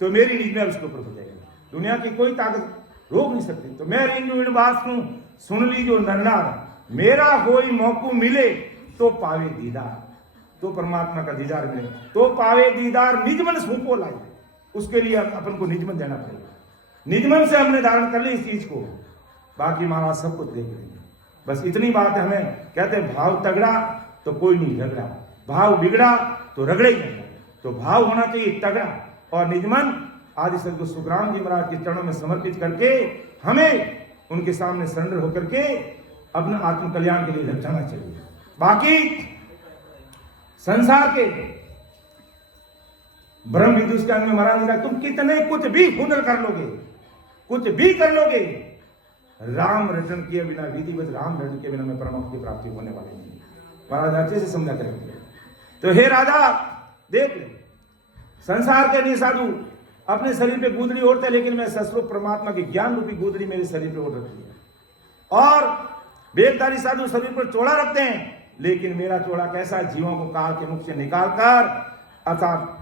तो मेरी निज में उसके ऊपर हो जाएगा, दुनिया की कोई ताकत रोक नहीं सकती। तो मैं इन बात सुन ली जो नरनार, मेरा होई मौको मिले तो पावे दीदार, तो परमात्मा का दीदार मिले, तो पावे दीदार, निजमन सूपो लाए, उसके लिए अपन को निजमन देना पड़ेगा। निजमन से हमने धारण कर ली इस चीज को, बाकी महाराज सब कुछ देख लेंगे। बस इतनी बात है, हमें कहते हैं भाव तगड़ा तो कोई नहीं झगड़ा, भाव बिगड़ा तो रगड़े ही नहीं। तो भाव होना चाहिए तगड़ा, और निजमन आदि सदगुरु सुखराम जी महाराज के चरणों में समर्पित करके हमें उनके सामने सरेंडर होकर के अपना आत्म कल्याण के लिए लग जाना चाहिए। बाकी संसार के ब्रह्म विदुष के में महाराज जी, तुम कितने कुछ भी हुनर कर लोगे, कुछ भी कर लोगे, राम रटन किए बिना, विधिवत राम रटन किए बिना में परमात्मा की प्राप्ति होने वाली नहीं। महाराज अच्छे से समझा करेंगे। तो हे राजा देख ले, संसार के नहीं साधु अपने शरीर पे गूदड़ी ओढ़ते, लेकिन मैं सस्वरूप परमात्मा की ज्ञान रूपी गूदड़ी मेरे शरीर पे ओढ़ रखी है। और वेदधारी साधु शरीर पर चोड़ा रखते हैं, लेकिन मेरा चोला कैसा, जीवों को काल के मुख से निकालकर अर्थात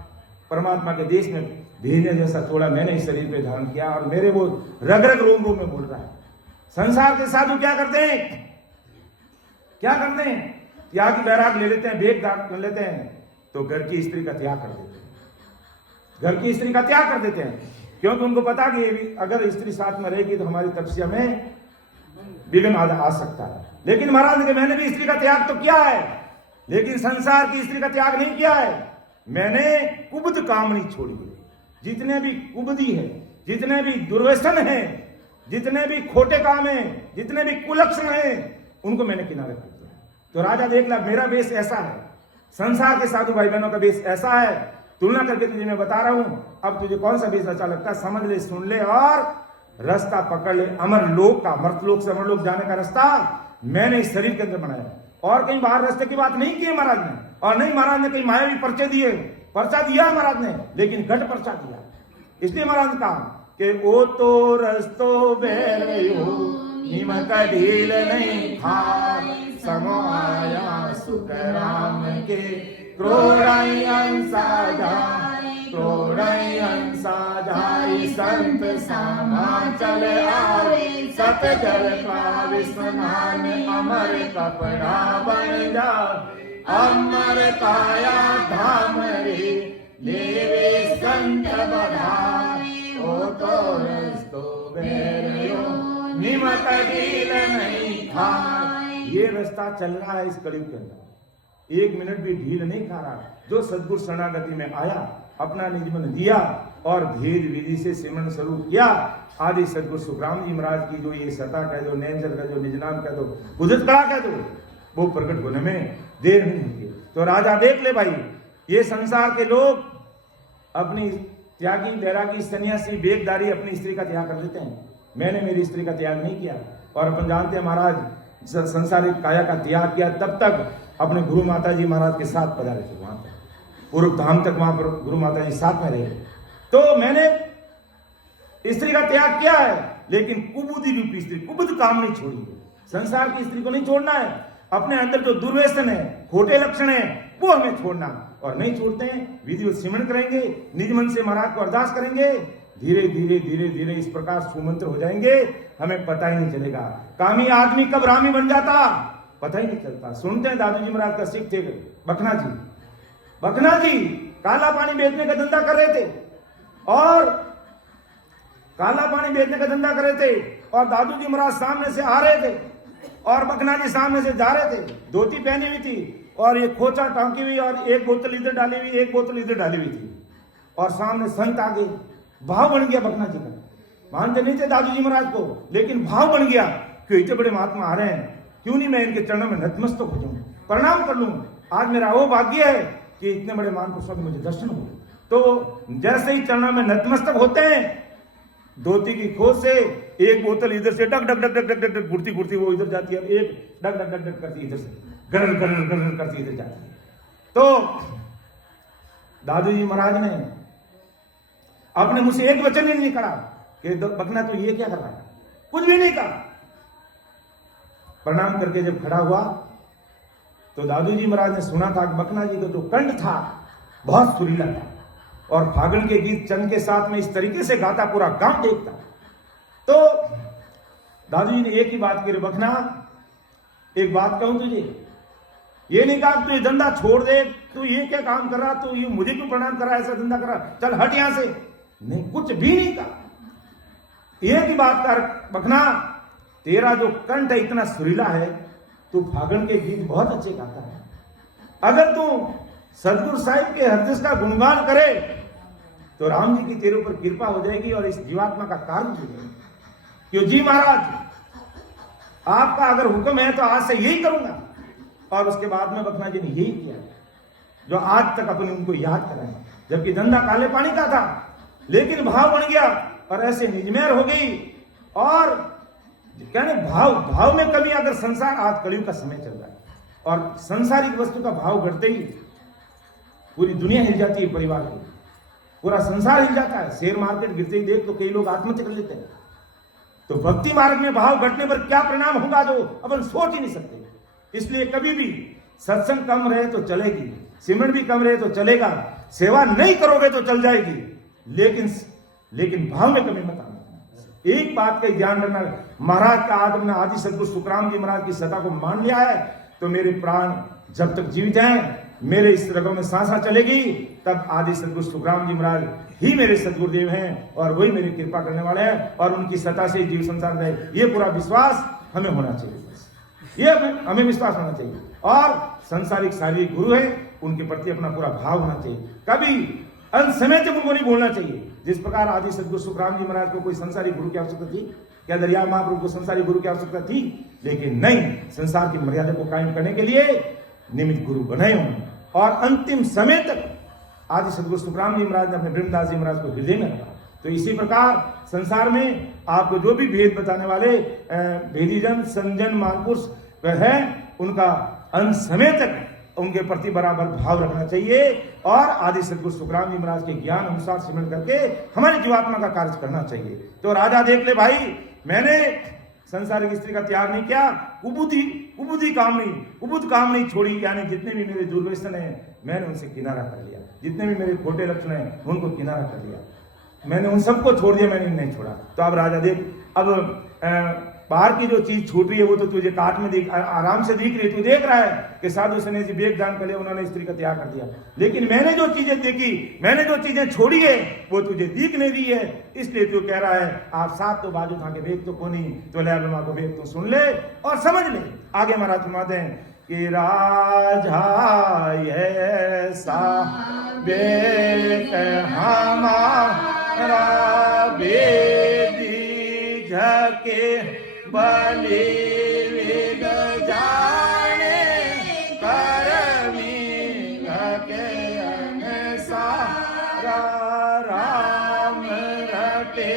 परमात्मा के देश में भेजने जैसा चोला मैंने इस शरीर पे धारण किया, और मेरे वो रग रग रोम रोम में बोल रहा है। संसार के साधु क्या करते हैं, क्या करते हैं, त्याग की बैराग ले लेते हैं, भेद कर लेते हैं, तो घर की स्त्री का त्याग कर देते हैं, घर की स्त्री का त्याग कर देते हैं, क्योंकि उनको पता कि अगर स्त्री साथ में रहेगी तो हमारी तपस्या में विघ्न आ सकता है। लेकिन महाराज ने मैंने भी स्त्री का त्याग तो किया है, लेकिन संसार की स्त्री का त्याग नहीं किया है। मैंने कुबुद काम नहीं छोड़ी है। जितने भी कुबुदी है, जितने भी दुर्व्यसन है, जितने भी खोटे काम है, जितने भी कुलक्षण है, उनको मैंने किनारे कर दिया। तो राजा देख ला, मेरा वेश ऐसा है, संसार के साधु भाई बहनों का वेश ऐसा है, तुलना करके तुझे मैं बता रहा हूं। अब तुझे कौन सा वेश अच्छा लगता है समझ ले, सुन ले और रास्ता पकड़ ले। अमर लोक का, मर्तलोक से अमरलोक जाने का रास्ता मैंने इस शरीर के अंदर बनाया, और कहीं बाहर रास्ते की बात नहीं की है महाराज ने, और नहीं महाराज ने कहीं मायावी पर्चे दिए, पर्चा दिया महाराज ने, लेकिन घट पर्चा दिया। इसलिए महाराज ने कहा कि ओ तो रस्तो बेरयो निमक ढील नहीं खाए, समाया सुख राम के क्रोड़ई अंसा जाए, क्रोड़ई अंसा जाए, संत सामा चले आवे, सत जल का विस्नान, अमर कपड़ा बन जा, अमर काया धाम रे, लेवे संत बधाई, ओ तो रस्तो बेरयो निमक ढील नहीं खाए। ये रास्ता चल रहा है इस कलयुग के अंदर, एक मिनट भी ढील नहीं खा रहा। जो सद्गुरु शरणागति में आया, अपना निजमन दिया और भेद विधि से सिमरन स्वरूप किया, आदि सद्गुरु सुखराम जी महाराज की जो ये सता कह दो, नैनचर कह दो, निजनाम कह दो, कुदरत कला कह दो, वो प्रकट होने में देर नहीं होती। तो राजा देख ले भाई, ये संसार के लोग अपनी त्यागी, बैरागी, सन्यासी, बेगदारी अपनी स्त्री का त्याग कर देते हैं। मैंने मेरी स्त्री का त्याग नहीं किया, और अपन जानते हैं महाराज संसारिक काया का त्याग किया तब तक अपने गुरु माता जी महाराज के साथ पधारे थे, वहां तक पूर्व धाम तक वहां पर गुरु माता जी साथ में रहे। तो मैंने स्त्री का त्याग किया है, लेकिन कुबुदी रूपी स्त्री, कुबुद काम नहीं छोड़ी है। संसार की स्त्री को नहीं छोड़ना है, अपने अंदर जो दुर्व्यसन है, खोटे लक्षण है, वो हमें छोड़ना, और नहीं छोड़ते हैं विधि सिमरन करेंगे, निज मन से महाराज को अरदास करेंगे, धीरे धीरे धीरे धीरे इस प्रकार सुमंत्र हो जाएंगे, हमें पता ही नहीं चलेगा। कामी आदमी कब रामी बन जाता पता ही नहीं चलता। सुनते हैं दादू जी महाराज का सिख थे बखना जी, बखना जी काला पानी बेचने का धंधा कर रहे थे, और काला पानी बेचने का धंधा कर रहे थे, और दादू जी महाराज सामने से आ रहे थे, और बखना जी सामने से जा रहे थे, धोती पहनी हुई थी, और ये खोचा टांकी हुई, और एक बोतल इधर डाली हुई, एक बोतल इधर डाली हुई थी, और सामने संत आगे। भाव बन गया बखना जी का, मानते नहीं थे दादू जी महाराज को, लेकिन भाव बन गया कि इतने बड़े महात्मा आ रहे हैं, क्यों नहीं मैं इनके चरणों में नतमस्तक हो जाऊं, प्रणाम कर लूं। आज मेरा वो भाग्य है कि इतने बड़े महान पुरुषों के मुझे दर्शन हो। तो जैसे ही चरणों में नतमस्तक होते हैं, धोती की खोज से एक बोतल इधर से डक डक डक डक डक डक घुड़ती घुड़ती वो इधर जाती है, एक डक डक डक डक करती इधर से गरर गरर गरर करती इधर जाती है। तो दादू जी महाराज ने अपने मुझसे एक वचन ही नहीं कहा कि बखना तो ये क्या कर रहा है, कुछ भी नहीं कहा। प्रणाम करके जब खड़ा हुआ तो दादू जी महाराज ने सुना था कि बखना जी का जो कंठ था बहुत सुरीला था, और फागुन के गीत चंद के साथ में इस तरीके से गाता पूरा गांव देखता। तो दादू जी ने एक ही बात की, बखना एक बात कहूं तुझे, ये नहीं कहा तू ये धंधा छोड़ दे, तू ये क्या काम कर रहा, तू ये मुझे क्यों प्रणाम कर रहा, ऐसा धंधा कर रहा, चल हट यहां से, नहीं, कुछ भी नहीं कहा। एक ही बात कर बखना, तेरा जो कंठ है इतना सुरीला है, तू फागुन के गीत बहुत अच्छे गाता है, अगर तू सदगुरु साहिब के हरदिश का गुणगान करे तो राम जी की तेरे ऊपर कृपा हो जाएगी, और इस जीवात्मा का कार्य हो जाएगा। क्यों जी महाराज, आपका अगर हुक्म है तो आज से यही करूंगा। और उसके बाद में बखना जी ने यही किया जो आज तक अपने उनको याद कराए, जबकि धंधा काले पानी का था, लेकिन भाव बन गया और ऐसे निजमेर हो गई। और कहने भाव में कभी, अगर संसार, आज कलयुग का समय चल रहा है और संसारिक वस्तु का भाव घटते ही पूरी दुनिया हिल जाती है, परिवार की पूरा संसार हिल जाता है। शेयर मार्केट गिरते ही देख तो कई लोग आत्महत्या कर लेते हैं। तो भक्ति मार्ग में भाव घटने पर क्या परिणाम होगा जो अपन सोच ही नहीं सकते। इसलिए कभी भी सत्संग कम रहे तो चलेगी, सिमरन भी कम रहे तो चलेगा, सेवा नहीं करोगे तो चल जाएगी, लेकिन भाव में कमी मत आना। एक बात का ध्यान रखना, महाराज का आज हमने आदि सदगुरु सुखराम जी महाराज की सत्ता को मान लिया है तो मेरे प्राण जब तक जीवित हैं, मेरे इस रगों में सांसा चलेगी, तब आदि सदगुरु सुखराम जी महाराज ही मेरे सदगुरुदेव हैं और वही मेरी कृपा करने वाले हैं और उनकी सत्ता से जीव संसार में ये पूरा विश्वास हमें होना चाहिए। ये हमें विश्वास होना चाहिए और संसारिक शारीरिक गुरु है उनके प्रति अपना पूरा भाव होना चाहिए। कभी अंत समय तक उनको नहीं बोलना चाहिए। जिस प्रकार आदि सदगुरु सुखराम जी महाराज को कोई संसारी गुरु की आवश्यकता थी क्या? दरिया महाप्रभु को संसारी गुरु की आवश्यकता थी? लेकिन नहीं, संसार की मर्यादा को कायम करने के लिए निमित्त गुरु बनाए उन्होंने और अंतिम समय तक आदि सदगुरु सुखराम जी महाराज ने अपने ब्रह्मदास जी महाराज को हृदय में रखा। तो इसी प्रकार संसार में आपको जो भी भेद बताने वाले भेदीजन संजन महापुरुष है, उनका अंत समय तक उनके प्रति बराबर भाव रखना चाहिए और आदि सदगुरु सुखराम जी महाराज के ज्ञान अनुसार सिमरन करके हमारी जीवात्मा का कार्य करना चाहिए। तो राजा देख ले भाई, मैंने संसारिक स्त्री का त्याग नहीं किया, कुबुद्धि काम नहीं छोड़ी, यानी जितने भी मेरे दुर्व्यसन है मैंने उनसे किनारा कर लिया, जितने भी मेरे खोटे लक्षण है उनको किनारा कर लिया, मैंने उन सबको छोड़ दिया, मैंने नहीं छोड़ा। तो अब राजा देख, अब बाहर की जो चीज छूट रही है वो तो तुझे काट में आराम से दिख रही है, तू देख रहा है कि साधु सन्यासी वेग दान कर लिया, उन्होंने स्त्री का त्याग कर दिया, लेकिन मैंने जो चीजें देखी, मैंने जो चीजें छोड़ी है वो तुझे दिख नहीं रही है, इसलिए तू कह रहा है आप साथ तो बाजू था के वेग तो कोनी, तो ले ब्रह्मा को वेग तो सुन ले और समझ ले। आगे महाराज फरमाते हैं कि राजा ऐसा वेग हमारा वेदी झके बलि वेद जाने करमी के अनुसार राम रटे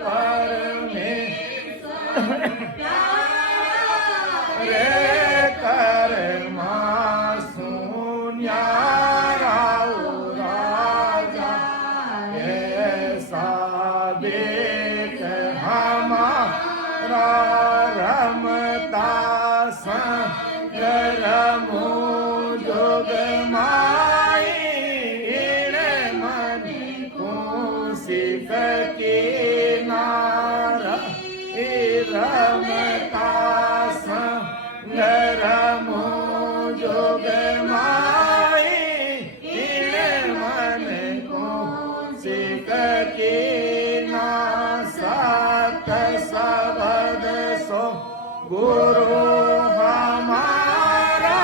पर में रे कर मासून्या राजा ऐसा बेक हमारा रमता संगरमो जोग माई मन को सिख के नारा रमता संगरमो जोग माई मन को सिख के ना सत सबद सो गुरु हमारा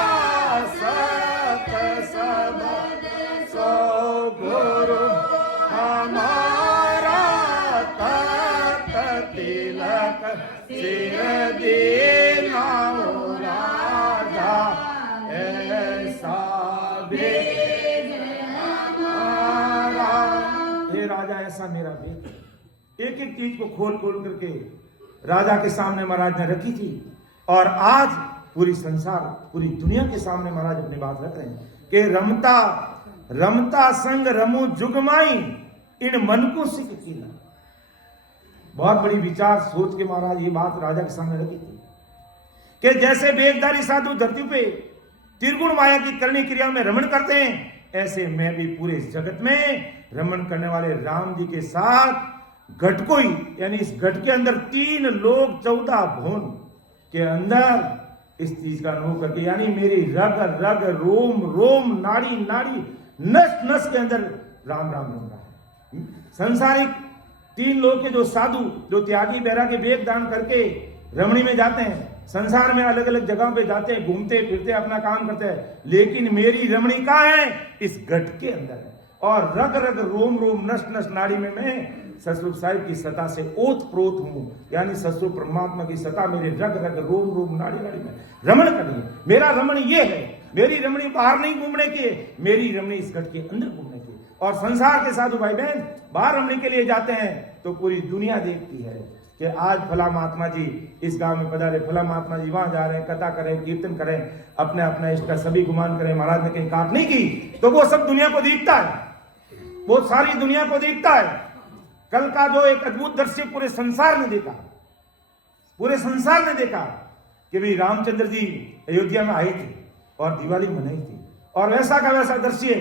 सत सबद सो गुरु हमारा तत तिलक सिर देना राजा ऐसा वेग हमारा। हे राजा ऐसा मेरा वेग, एक एक चीज को खोल करके राजा के सामने महाराज ने रखी थी और आज पूरी संसार पूरी दुनिया के सामने महाराज अपनी बात रख रहे हैं कि रमता संग रमू जुगमाई इन मन को सिख कीला। बहुत बड़ी विचार सोच के महाराज ये बात राजा के सामने रखी थी कि जैसे वेगधारी साधु धरती पे त्रिगुण माया की करनी क्रिया में रमण करते हैं, ऐसे मैं भी पूरे जगत में रमण करने वाले राम जी के साथ घट को ही, यानी इस घट के अंदर 3 लोक 14 भुवन के अंदर इस चीज का अनुभव करके, यानी मेरी रग रोम नाड़ी नस के अंदर राम रम रहा है। संसारिक 3 लोक के जो साधु, जो त्यागी बैरागी वेग दान करके रमणी में जाते हैं, संसार में अलग अलग जगहों पे जाते हैं, घूमते फिरते अपना काम करते हैं, लेकिन मेरी रमणी कहाँ है? इस घट के अंदर है और रग रोम नस नाड़ी में मैं ससुर साहिब की सत्ता से ओत प्रोत हूं, यानी ससुर परमात्मा की सत्ता मेरे रग रोम नाड़ी में रमण करनी है। मेरा रमण ये है, मेरी रमणी बाहर नहीं घूमने की, मेरी रमणी इस घट के अंदर घूमने की। और संसार के साधु भाई बहन बाहर रमणी के लिए जाते हैं तो पूरी दुनिया देखती है कि आज फला महात्मा जी इस गांव में पधारे, फला महात्मा जी वहां जा रहे हैं, कथा करें, कीर्तन करें, अपने इष्ट का सभी गुमान करें, महाराज ने कहीं काट नहीं की, तो वो सब दुनिया को दिखता है, वो सारी दुनिया को दिखता है। कल का जो एक अद्भुत दृश्य पूरे संसार ने देखा कि भाई रामचंद्र जी अयोध्या में आए थे और दिवाली मनाई थी। और वैसा का वैसा दृश्य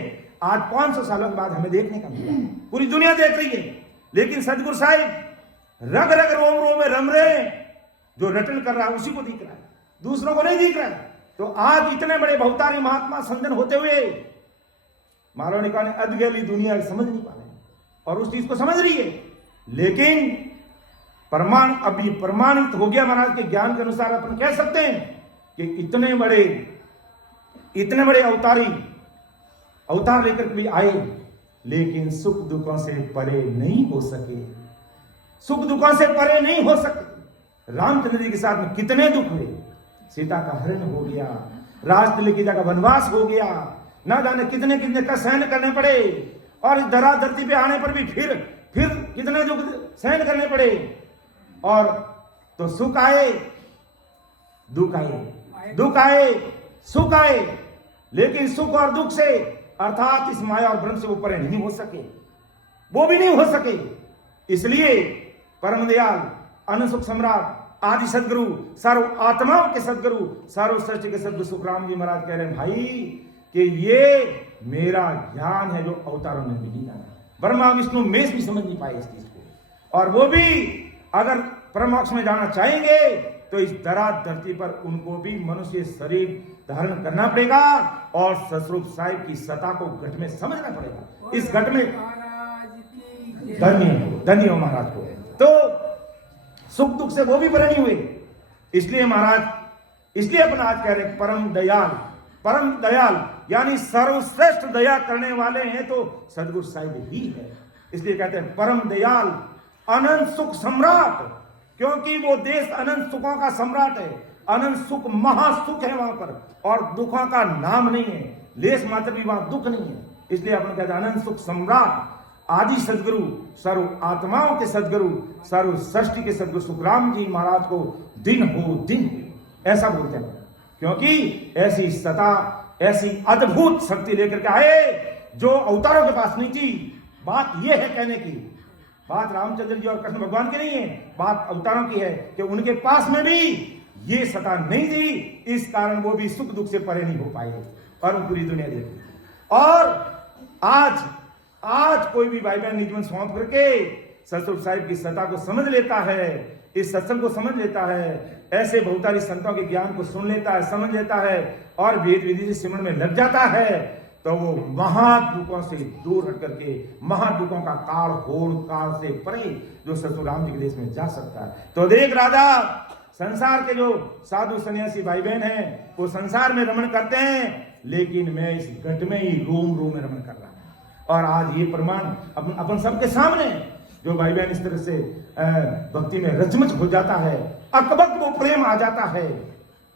आज 500 सालों के बाद हमें देखने का मिला। पूरी दुनिया देख रही है, लेकिन सदगुरु साहिब रग रग रोम रोम में रम रहे हैं। जो रटन कर रहा है उसी को दिख रहा है, दूसरों को नहीं दिख रहा है। तो आज इतने बड़े बहुतारी महात्मा संजन होते हुए मालवणिका ने अधगेली दुनिया समझ नहीं पा रहे और उस चीज को समझ रही है। लेकिन अब ये प्रमाणित हो गया महाराज के ज्ञान के अनुसार अपन कह सकते हैं कि इतने बड़े अवतार लेकर भी आए, लेकिन सुख दुखों से परे नहीं हो सके। सुख दुखों से परे नहीं हो सके। रामचंद्र जी के साथ में कितने दुख हुए। सीता का हरण हो गया, राजतिलक की जगह वनवास हो गया, ना जाने कितने कितने का सहन करने पड़े। और इस धरती पे आने पर भी फिर कितने दुख सहन करने पड़े। और तो सुख आए, दुख आए, सुख आए, लेकिन सुख और दुख से अर्थात इस माया और ब्रह्म से वो परे नहीं हो सके, वो भी नहीं हो सके। इसलिए परम दयाल अनंत सुख सम्राट आदि सदगुरु, सर्व आत्माओं के सदगुरु, सर्व सृष्टि के सदगुरु सुखराम जी महाराज कह रहे हैं भाई कि ये मेरा ज्ञान है जो अवतारों में भी नहीं जाना। ब्रह्मा विष्णु मेष भी समझ नहीं पाए इस चीज को। और वो भी अगर परमोक्ष में जाना चाहेंगे तो इस धरती पर उनको भी मनुष्य शरीर धारण करना पड़ेगा और ससुरूप साहिब की सत्ता को घट में समझना पड़ेगा। इस घट में धन्य हो महाराज को। तो सुख दुख से वो भी परे नहीं हुए। इसलिए अपन आज कह रहे हैं परम दयाल यानी सर्वश्रेष्ठ दया करने वाले हैं तो सदगुरु साहिब ही है। इसलिए कहते हैं परम दयाल अनंत सुख सम्राट, क्योंकि वो देश अनंत सुखों का सम्राट है। अनंत सुख महासुख है वहां पर, और दुखों का नाम नहीं है, लेस मात्र भी वहां दुख नहीं है। इसलिए अपन कहते हैं अनंत सुख सम्राट आदि सदगुरु, सर्व आत्माओं के सदगुरु, सर्व सृष्टि के सदगुरु सुखराम जी महाराज को दिन ऐसा बोलते हैं, क्योंकि ऐसी सत्ता, ऐसी अद्भुत शक्ति लेकर के आए जो अवतारों के पास नहीं थी। बात यह है कहने की, बात रामचंद्र जी और कृष्ण भगवान की नहीं है, बात अवतारों की है कि उनके पास में भी ये सत्ता नहीं थी। इस कारण वो भी सुख दुख से परे नहीं हो पाए और पूरी दुनिया देखी। और आज कोई भी भाई बहन निज मन सौंप करके सतसुख साहिब की सत्ता को समझ लेता है, इस सत्संग को समझ लेता है, ऐसे बहुतारी संतों के ज्ञान को सुन लेता है, समझ लेता है और वेद विधि से सिमरन में लग जाता है, तो वो महादुखों से दूर हट करके महादुखों का काल से परे जो ससुर राम जी के देश में जा सकता है। तो देख राजा, संसार के जो साधु सन्यासी भाई बहन हैं वो संसार में रमण करते हैं, लेकिन मैं इस घट में ही रोम में रमण कर रहा हूं। और आज ये प्रमाण अपन सबके सामने, जो भाई बहन इस तरह से भक्ति में रचमच हो जाता है, अकबक वो प्रेम आ जाता है,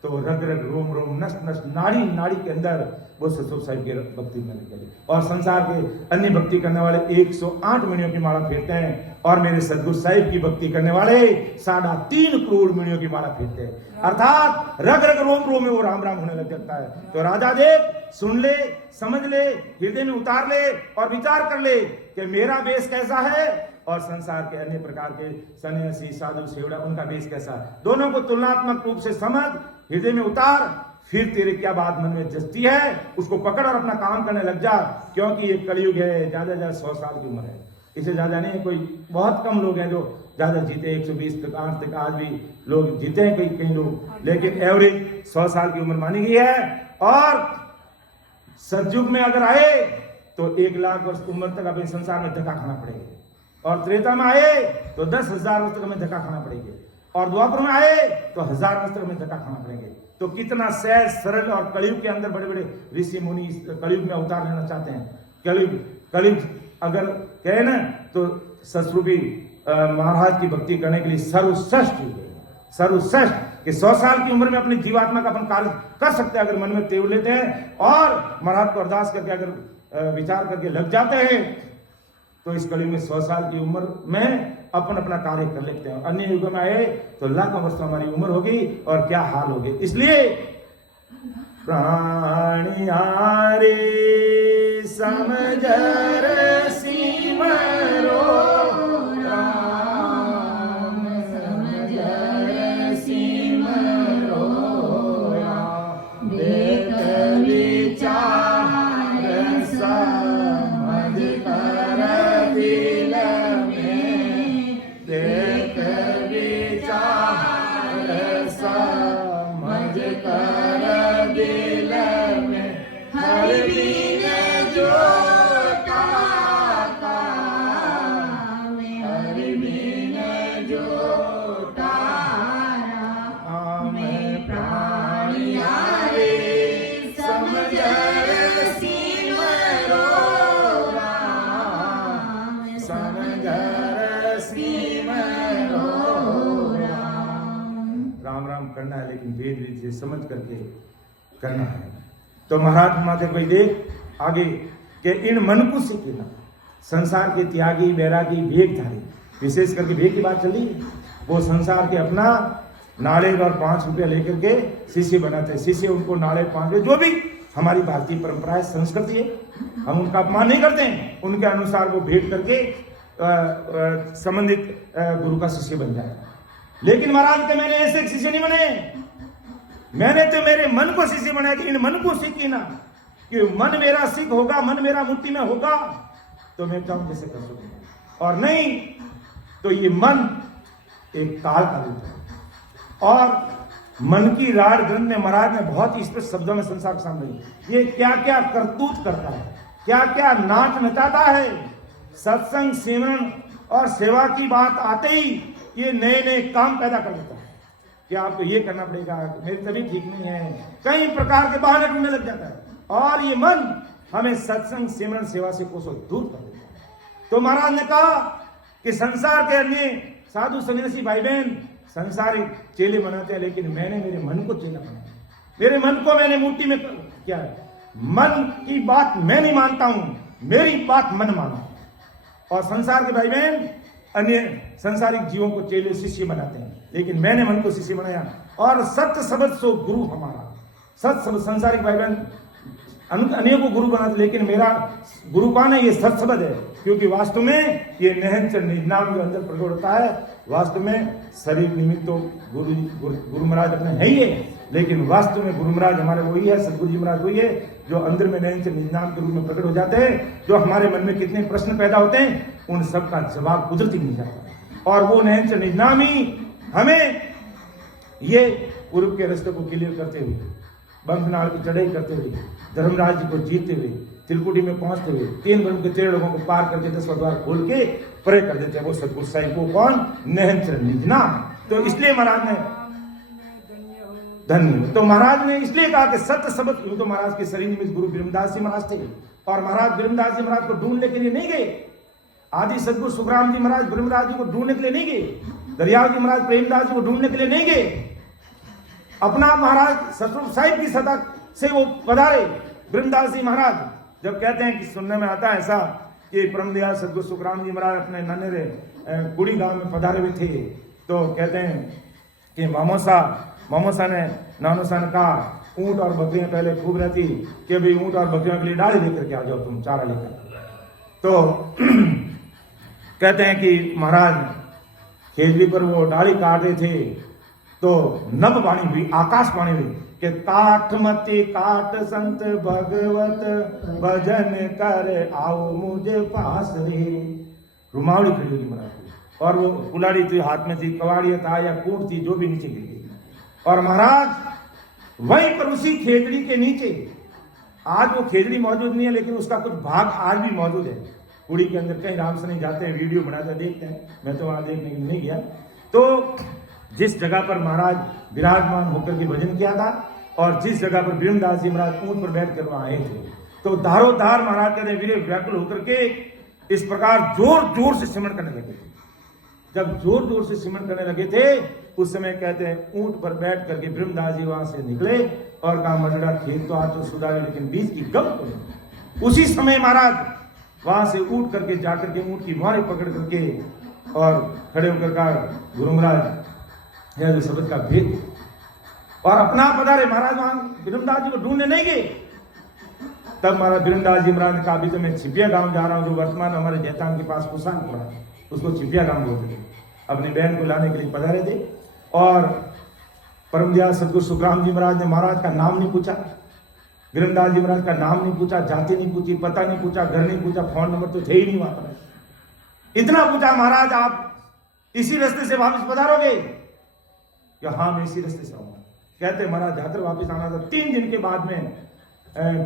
तो रग रग रोम रोम नस नस नाड़ी नाड़ी के अंदर वो ससुर साहिब की भक्ति में निकले। और संसार के अन्य भक्ति करने वाले 108 मणियों की माला फेरते हैं, और मेरे सदगुरु साहिब की भक्ति करने वाले 3.5 करोड़ मणियों की माला फेरते हैं। अर्थात रग रग रोम रोम में वो राम राम होने लग जाता है। तो राजा देव सुन ले, समझ ले, हृदय में उतार ले और विचार कर ले कि मेरा बेस कैसा है और संसार के अन्य प्रकार के सन्यासी साधु सेवड़ा उनका बेस कैसा है। दोनों को तुलनात्मक रूप से समझ, हृदय में उतार, फिर तेरे क्या बात मन में जचती है उसको पकड़ और अपना काम करने लग जा। क्योंकि ये कलयुग है, ज्यादा 100 साल की उम्र है, इससे ज्यादा नहीं। कोई बहुत कम लोग हैं जो ज्यादा जीते, 120 तक आज भी लोग जीते हैं कई लोग, लेकिन एवरेज 100 साल की उम्र मानी गई है। और सतयुग में अगर आए तो 1 लाख वर्ष उम्र तक अपने संसार में धक्का खाना पड़ेगा, और त्रेता में आए तो 10,000 वर्ष तक हमें धक्का खाना पड़ेगा, और द्वापर में आए तो 1000 वर्ष तक हमें धक्का खाना पड़ेंगे। तो कितना सहज सरल, और कलयुग के अंदर बड़े बड़े ऋषि मुनि कलयुग में अवतार लेना चाहते हैं। कलयुग अगर कहे ना तो सतरूपी महाराज की भक्ति करने के लिए सर्वश्रेष्ठ कि 100 साल की उम्र में अपनी जीवात्मा का अपन कार्य कर सकते हैं अगर मन में तेव लेते हैं और महाराज को अरदास करके अगर विचार करके लग जाते हैं, तो इस कलयुग में 100 साल की उम्र में अपन अपना कार्य कर लेते हैं। अन्य युगों में आए तो लाखों वर्ष हमारी उम्र होगी और क्या हाल होगी। इसलिए प्राणियारे समझ सिमरो राम, समझ सिमरो राम, देख कर दिल में देख विचार समझ कर दिल में हर बिन जो ताका हर बिन जो तारा मैं प्राणिया रे समझ राम राम करना है, लेकिन वेद विधि से समझ करके करना है। तो महाराज माते कोई देख आगे कि इन मन को सीखना, संसार के त्यागी बैरागी वेगधारी, विशेष करके वेग की बात चली, वो संसार के अपना नाले और 5 रुपया लेकर के शिष्य बनाते, शिष्य उनको नाले 5 रुपये, जो भी हमारी भारतीय परंपरा है, संस्कृति है, हम उनका अपमान नहीं करते हैं, उनके अनुसार वो भेंट करके संबंधित गुरु का शिष्य बन जाए। लेकिन महाराज के मैंने ऐसे शिष्य नहीं बने, मैंने तो मेरे मन को शिष्य बनाया कि इन मन को सीखी ना, कि मन मेरा सिख होगा, मन मेरा मुट्ठी में होगा तो मैं चाहूं जैसे कर सकूंगा, और नहीं तो ये मन एक काल का रूप है। और मन की राड ग्रंथ में महाराज ने बहुत ही स्पष्ट शब्दों में संसार के सामने ये क्या क्या करतूत करता है, क्या क्या नाच नचाता है। सत्संग सिमरन और सेवा की बात आते ही ये नए नए काम पैदा कर देता है कि आपको ये करना पड़ेगा, मेरी तबीयत ठीक नहीं है, कई प्रकार के बहाने ढूंढने लग जाता है, और ये मन हमें सत्संग सिमरन सेवा से कोसों दूर कर देता है। तो महाराज ने कहा कि संसार के अन्य साधु सन्यासी भाई बहन संसारिक चेले बनाते हैं, लेकिन मैंने मेरे मन को चेला बनाया, मेरे मन को मैंने मुट्ठी में क्या है, मन की बात मैं नहीं मानता हूं, मेरी बात मन मानो। और संसार के भाई बहन अन्य संसारिक जीवों को चेले शिष्य बनाते हैं, लेकिन मैंने मन को शिष्य बनाया। और सत्य शब्द सो गुरु हमारा, सत्य शब्द संसारिक भाई बहन अन्य को गुरु बनाते, लेकिन मेरा गुरु कौन है, ये सत्य शब्द है, क्योंकि वास्तव में ये नहन निज नाम जो अंदर प्रकट होता है, वास्तव में शरीर निमित्त तो गुरु महाराज अपने है ही है, लेकिन वास्तव में गुरु महाराज हमारे वही है, सदगुरु जी महाराज वही है, जो अंदर में नयन से निज नाम के रूप में प्रकट हो जाते हैं। जो हमारे मन में कितने प्रश्न पैदा होते हैं, उन सब का जवाब कुदरती मिल जाता है, और वो नयन से निज नाम ही हमें ये पूर्व के रास्ते को क्लियर करते हुए, बंधनाल की चढ़ाई करते हुए, धर्मराज जी को जीतते हुए, त्रिकुटी में पहुंचते हुए, 3 ब्रह्म के 13 लोगों को पार करके 10वां द्वार खोल के परे कर देते हैं। वो सतगुरु साहिब को कौन, नहन निज नाम। तो इसलिए महाराज ने धन्य, तो महाराज ने इसलिए कहा कि सत्य शब्द, तो महाराज के शरीर में गुरु ब्रह्मदास जी महाराज थे, और महाराज ब्रह्मदास जी महाराज को ढूंढने के लिए नहीं गए, आदि सदगुरु सुखराम जी महाराज ब्रह्मदास जी को ढूंढने के लिए नहीं गए, दरियाव जी महाराज प्रेमदास जी को ढूंढने के लिए नहीं गए, अपना महाराज सतरूप साहिब की सदा से वो पधारे। ब्रह्मदास जी महाराज जब कहते हैं कि सुनने में आता है ऐसा कि परमदयाल सदगुरु सुखराम जी महाराज अपने नन्हे कुड़ी गांव में पधारे हुए थे, तो कहते हैं कि मामोसा ने नानोसा ने कहा, ऊंट और बकरियां पहले खूब रहती कि भाई ऊंट और बकरियों के लिए डाली लेकर के आ जाओ, तुम चारा लेकर। तो कहते हैं कि महाराज खेजड़ी पर वो डाली काट रहे थे, तो नभ वाणी हुई, आकाश वाणी हुई कि काठ मति काट संत भगवत भजन कर आओ मुझे पास रे। रुमावली खड़ी हुई महाराज, और वो कुलाड़ी थी हाथ में थी, कवाड़िया था या कूट थी, जो भी नीचे गिर गई। और महाराज वहीं पर उसी खेजड़ी के नीचे, आज वो खेजड़ी मौजूद नहीं है, लेकिन उसका कुछ भाग आज भी मौजूद है कुड़ी के अंदर। कहीं राम से जाते हैं, वीडियो बनाते देखते हैं, मैं तो वहां देखने के लिए नहीं गया। तो जिस जगह पर महाराज विराजमान होकर के भजन किया था, और जिस जगह पर ब्रह्मदास जी महाराज ऊंट पर बैठ कर वहां आए थे, तो धारोधार महाराज कहते वीरे व्याकुल होकर के इस प्रकार जोर जोर से सिमरन करने लगे थे। जब जोर जोर से सिमरन करने लगे थे, उस समय कहते हैं ऊंट पर बैठ करके ब्रह्मदास जी वहां से निकले और कहा, मजड़ा खेत तो आज तो सुधारे, लेकिन बीज की गम तो। उसी समय महाराज वहां से उठ करके जाकर के ऊंट की मारे पकड़ करके और खड़े होकर कहा, गुरु महाराज यह जो शब्द का भेद, और अपना पधारे। महाराज वहां ब्रह्मदास जी को ढूंढने नहीं गए। तब महाराज ब्रह्मदास जी महाराज ने कहा, अभी तो मैं छिपिया गांव जा रहा हूं, जो वर्तमान हमारे जैतान के पास कुसान पड़ा, उसको छिपिया गांव बोलते थे। अपनी बहन को लाने के लिए पधारे थे, और परमदयाल सदगुरु सुखराम जी महाराज ने महाराज का नाम नहीं पूछा, वीरमदास जी महाराज का नाम नहीं पूछा, जाति नहीं पूछी, पता नहीं पूछा, घर नहीं पूछा, फोन नंबर तो थे ही नहीं वहां पर। इतना पूछा, महाराज आप इसी रास्ते से वापस पधारोगे? कि हाँ मैं इसी रास्ते से आऊंगा। कहते महाराज जाकर वापस आना था। 3 दिन के बाद में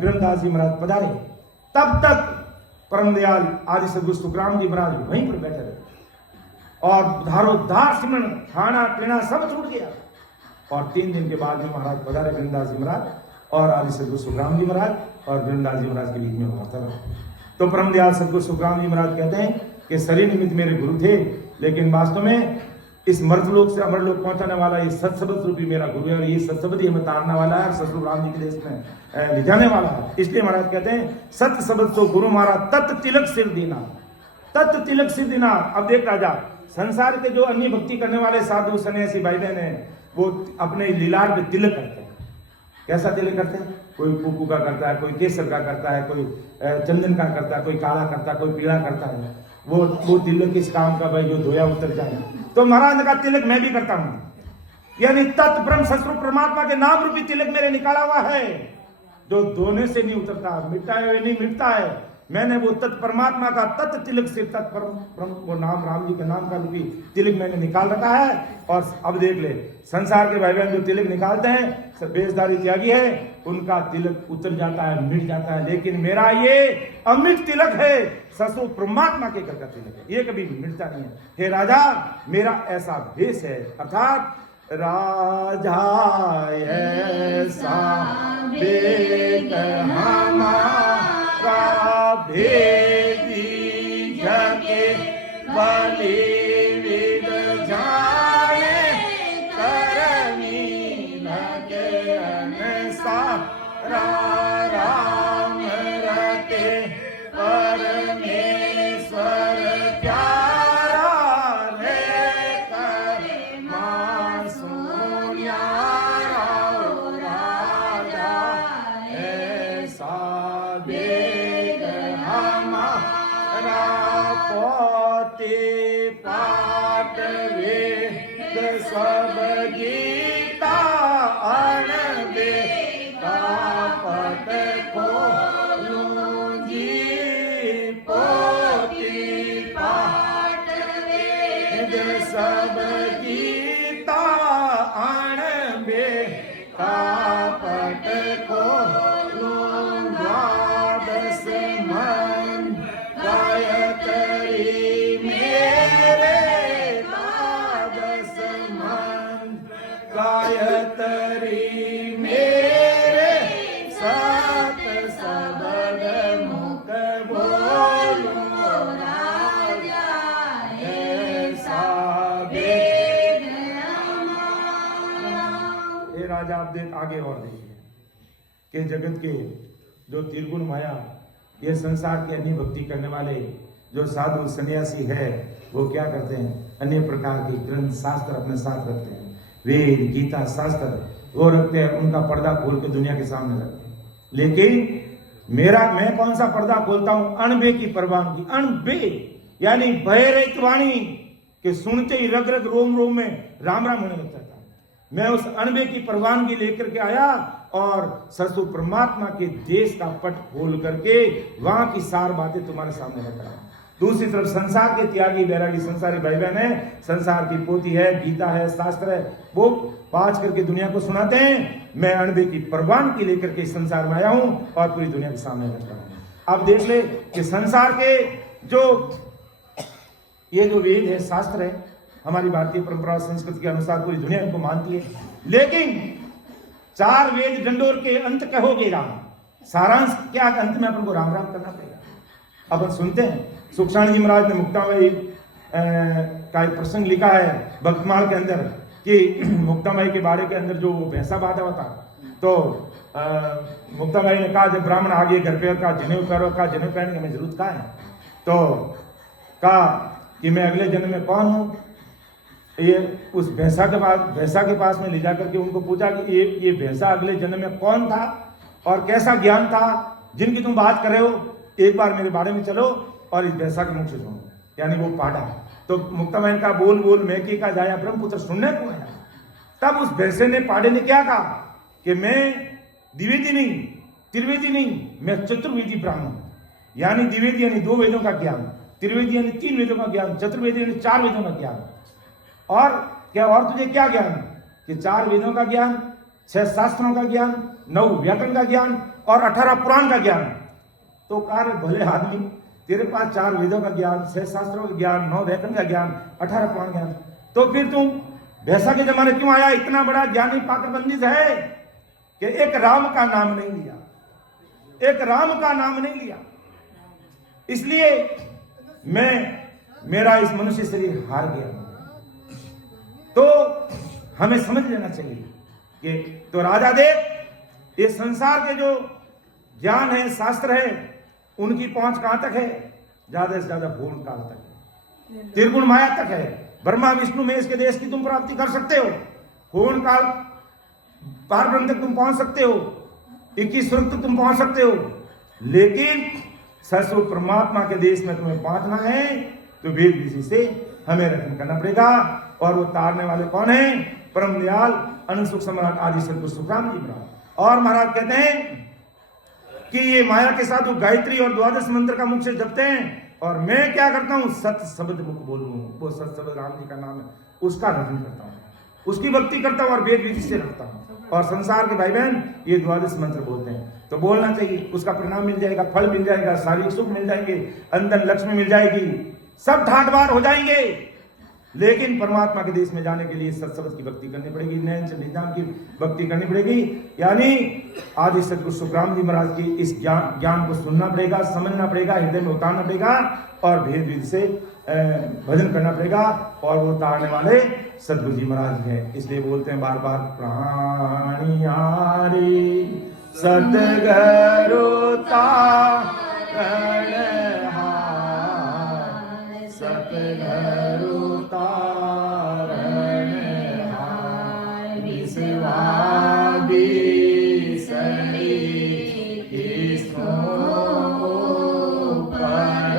वीरमदास जी महाराज पधारे। तब तक परम दयाल आदि सदगुरु सुखराम जी महाराज वहीं पर बैठे रहे और धारोधार सिमरन, खाना पीना सब छूट गया। और 3 दिन के बाद में महाराज पधारे वीरमदास जी महाराज और आदि सदगुरु सुखराम जी महाराज और वीरमदास जी महाराज के बीच में वार्ता रहा। तो परम दयाल सदगुरु सुखराम जी महाराज कहते हैं कि शरीर निमित्त मेरे गुरु थे, लेकिन वास्तव में इस मर्तलोक से अमरलोक पहुंचाने वाला ये सत्सबद रूपी मेरा गुरु है और ये सत्सबद ही हमें तारने वाला है और सतगुरु राम जी के देश में ले जाने वाला है। इसलिए महाराज कहते हैं सत्य शब्द तो गुरु मारा तत् तिलक सिर देना, तत् तिलक सिर देना। अब देख राजा, संसार के जो अन्य भक्ति करने वाले साधु सन्यासी भाई बहन है वो अपने लीलार पे तिलक करते हैं। कैसा तिलक करते हैं? कोई कुकू का करता है, कोई केसर का करता है, कोई चंदन का करता है, कोई काला करता है, कोई पीला करता है। वो तिलक किस काम का भाई, जो धोया उतर जाए। तो महाराज ने कहा तिलक मैं भी करता हूं, यानी तत् ब्रह्म सतस्वरूप परमात्मा के नाम रूपी तिलक मेरे निकाला हुआ है, जो धोने से नहीं उतरता, मिटाए हुए नहीं मिटता है। मैंने वो तत् परमात्मा का तत् तिलक से तत्परम वो नाम राम जी के नाम का रूपी तिलक मैंने निकाल रखा है। और अब देख ले, संसार के भाई बहन जो तिलक निकालते हैं सब बेसदारी त्यागी है, उनका तिलक उतर जाता है, मिट जाता है। लेकिन मेरा ये अमिट तिलक है, ससुर परमात्मा के घर का तिलक है, ये कभी मिटता नहीं है। हे राजा, मेरा ऐसा भेष है, अर्थात राजा ऐसा भेद हमारा भेदी जगे बलि विद जाए करनी लगे अनसारा राम रते परमेश्वर प्यारा रे कर मासूम यारा राजा ऐसा वेद हमारा पोते पाठ वेद सब गीता अणबे पट खोलूं जी पोती पाठ वेद सब गीता अणबे पट खोलूं द्वादश मन गायत्री मेरे द्वादश मन गायत्री मेरे सात सबद मुख बोलूं राजा ऐसा वेद हमारा। हे राजा आप देख आगे और देखिए कि जगत के जो त्रिगुण माया, ये संसार के अन्य भक्ति करने वाले जो साधु सन्यासी है वो क्या करते हैं? अन्य प्रकार के ग्रंथ शास्त्र अपने साथ रखते हैं, वेद गीता शास्त्र वो रखते हैं, उनका पर्दा खोल के दुनिया के सामने रखते हैं। लेकिन मैं कौन सा पर्दा खोलता हूं? अणबे की परवानगी। अणबे यानी भय रहित वाणी के सुनते ही रग रग रोम रोम में राम राम होने लगता था। मैं उस अणबे की परवानगी लेकर के आया और ससुर परमात्मा के देश का पट खोल करके वहां की सार बातें तुम्हारे सामने रख रहा हूं। दूसरी तरफ संसार के त्यागी बैरागी संसारी भाई बहन है, संसार की पोथी है, गीता है, शास्त्र है, वो पाँच करके दुनिया को सुनाते हैं। मैं अणबे की परवानगी लेकर के इस संसार में आया हूं और पूरी दुनिया के सामने रख रहा हूं। अब देख ले कि संसार के जो ये जो वेद है, शास्त्र है, हमारी भारतीय परंपरा संस्कृति के अनुसार पूरी दुनिया इनको मानती है। लेकिन 4 वेद डंडोर के अंत कहोगे राम, सारांश क्या? अंत में अपन को राम राम करना पड़ेगा। अपन सुनते हैं सुखसाण जी महाराज ने मुक्ताबाई का एक प्रसंग लिखा है भक्तमाल के अंदर कि मुक्ताबाई के बारे के अंदर जो भैंसा बांधा हुआ था, तो मुक्ताबाई ने कहा जब ब्राह्मण आ गए घर पे, कहा जनेऊ करो, कहा जनेऊ पहनने की हमें जरूरत कहाँ है? तो कहा कि मैं अगले जन्म में कौन हूं? ये उस भैंसा के पास में ले जाकर के उनको पूछा कि ये भैंसा अगले जन्म में कौन था और कैसा ज्ञान था जिनकी तुम बात कर रहे हो, एक बार मेरे बारे में चलो और इस भैंसा के मुख से सुनो। यानी वो पाड़ा। तो मुक्ताबाई का बोल बोल मैं की का जाया ब्रह्मपुत्र सुनने को आया। तब उस भैंसे ने, पाड़े ने क्या कहा कि मैं द्विवेदी नहीं, त्रिवेदी नहीं, मैं चतुर्वेदी ब्राह्मण, यानी द्विवेदी यानी 2 वेदों का ज्ञान, त्रिवेदी यानी 3 वेदों का ज्ञान, चतुर्वेदी यानी 4 वेदों का ज्ञान। और क्या, और तुझे क्या ज्ञान कि 4 वेदों का ज्ञान, 6 शास्त्रों का ज्ञान, 9 व्याकरण का ज्ञान और 18 पुराण का ज्ञान। तो कार भले आदमी, तेरे पास 4 वेदों का ज्ञान, 6 शास्त्रों का ज्ञान, 9 व्याकरण का ज्ञान, 18 पुराण ज्ञान, तो फिर तुम भैंसा के जमाने क्यों आया? इतना बड़ा ज्ञानी पाकर बंदिश है कि एक राम का नाम नहीं लिया, एक राम का नाम नहीं लिया। इसलिए मेरा इस मनुष्य शरीर हार गया। तो हमें समझ लेना चाहिए कि तो राजा देव, ये संसार के जो ज्ञान है, शास्त्र है, उनकी पहुंच कहां तक है? ज्यादा से ज्यादा भूल काल तक है, त्रिगुण माया तक है। ब्रह्मा विष्णु महेश के देश की तुम प्राप्ति कर सकते हो, पूर्ण काल पार ब्रह्म तक तुम पहुंच सकते हो, 21 स्वर्ग तक तुम पहुंच सकते हो, लेकिन ससुर परमात्मा के देश में तुम्हें पहुंचना है तो वेद विधि से हमें रखन करना पड़ेगा। और वो तारने वाले कौन है? परम दयाल अनुसुख सम्राट आदि सदगुरु सुखराम जी महाराज। और महाराज कहते हैं कि ये माया के साधु गायत्री और 12 मंत्र का मुख से जपते हैं, और मैं क्या करता हूं? सत्य शब्द मुख बोलूं, वो सत्य शब्द राम जी का नाम है, उसका रटन करता हूं, उसकी भक्ति करता हूं और वेद विधि से रखता हूं। और संसार के भाई बहन ये 12 मंत्र बोलते हैं, तो बोलना चाहिए, उसका परिणाम मिल जाएगा, फल मिल जाएगा, शारीरिक सुख मिल जाएंगे, अंदर लक्ष्मी मिल जाएगी, सब ठाट बार हो जाएंगे। लेकिन परमात्मा के देश में जाने के लिए सत्संग की भक्ति करनी पड़ेगी, नैन से निधान की भक्ति करनी पड़ेगी, यानी आदि सदगुरु सुखराम जी महाराज की इस ज्ञान को सुनना पड़ेगा, समझना पड़ेगा, हृदय में उतारना पड़ेगा और भेद विधि से भजन करना पड़ेगा। और वो उतारने वाले सदगुरु जी महाराज हैं, इसलिए बोलते हैं बार बार, प्राणियारी सदगुरु सतगुरु तारणहार, विश्वाबी सरी इसको पर,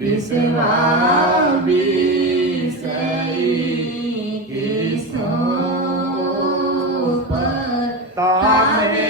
विश्वाबी सरी इसको पर, तामे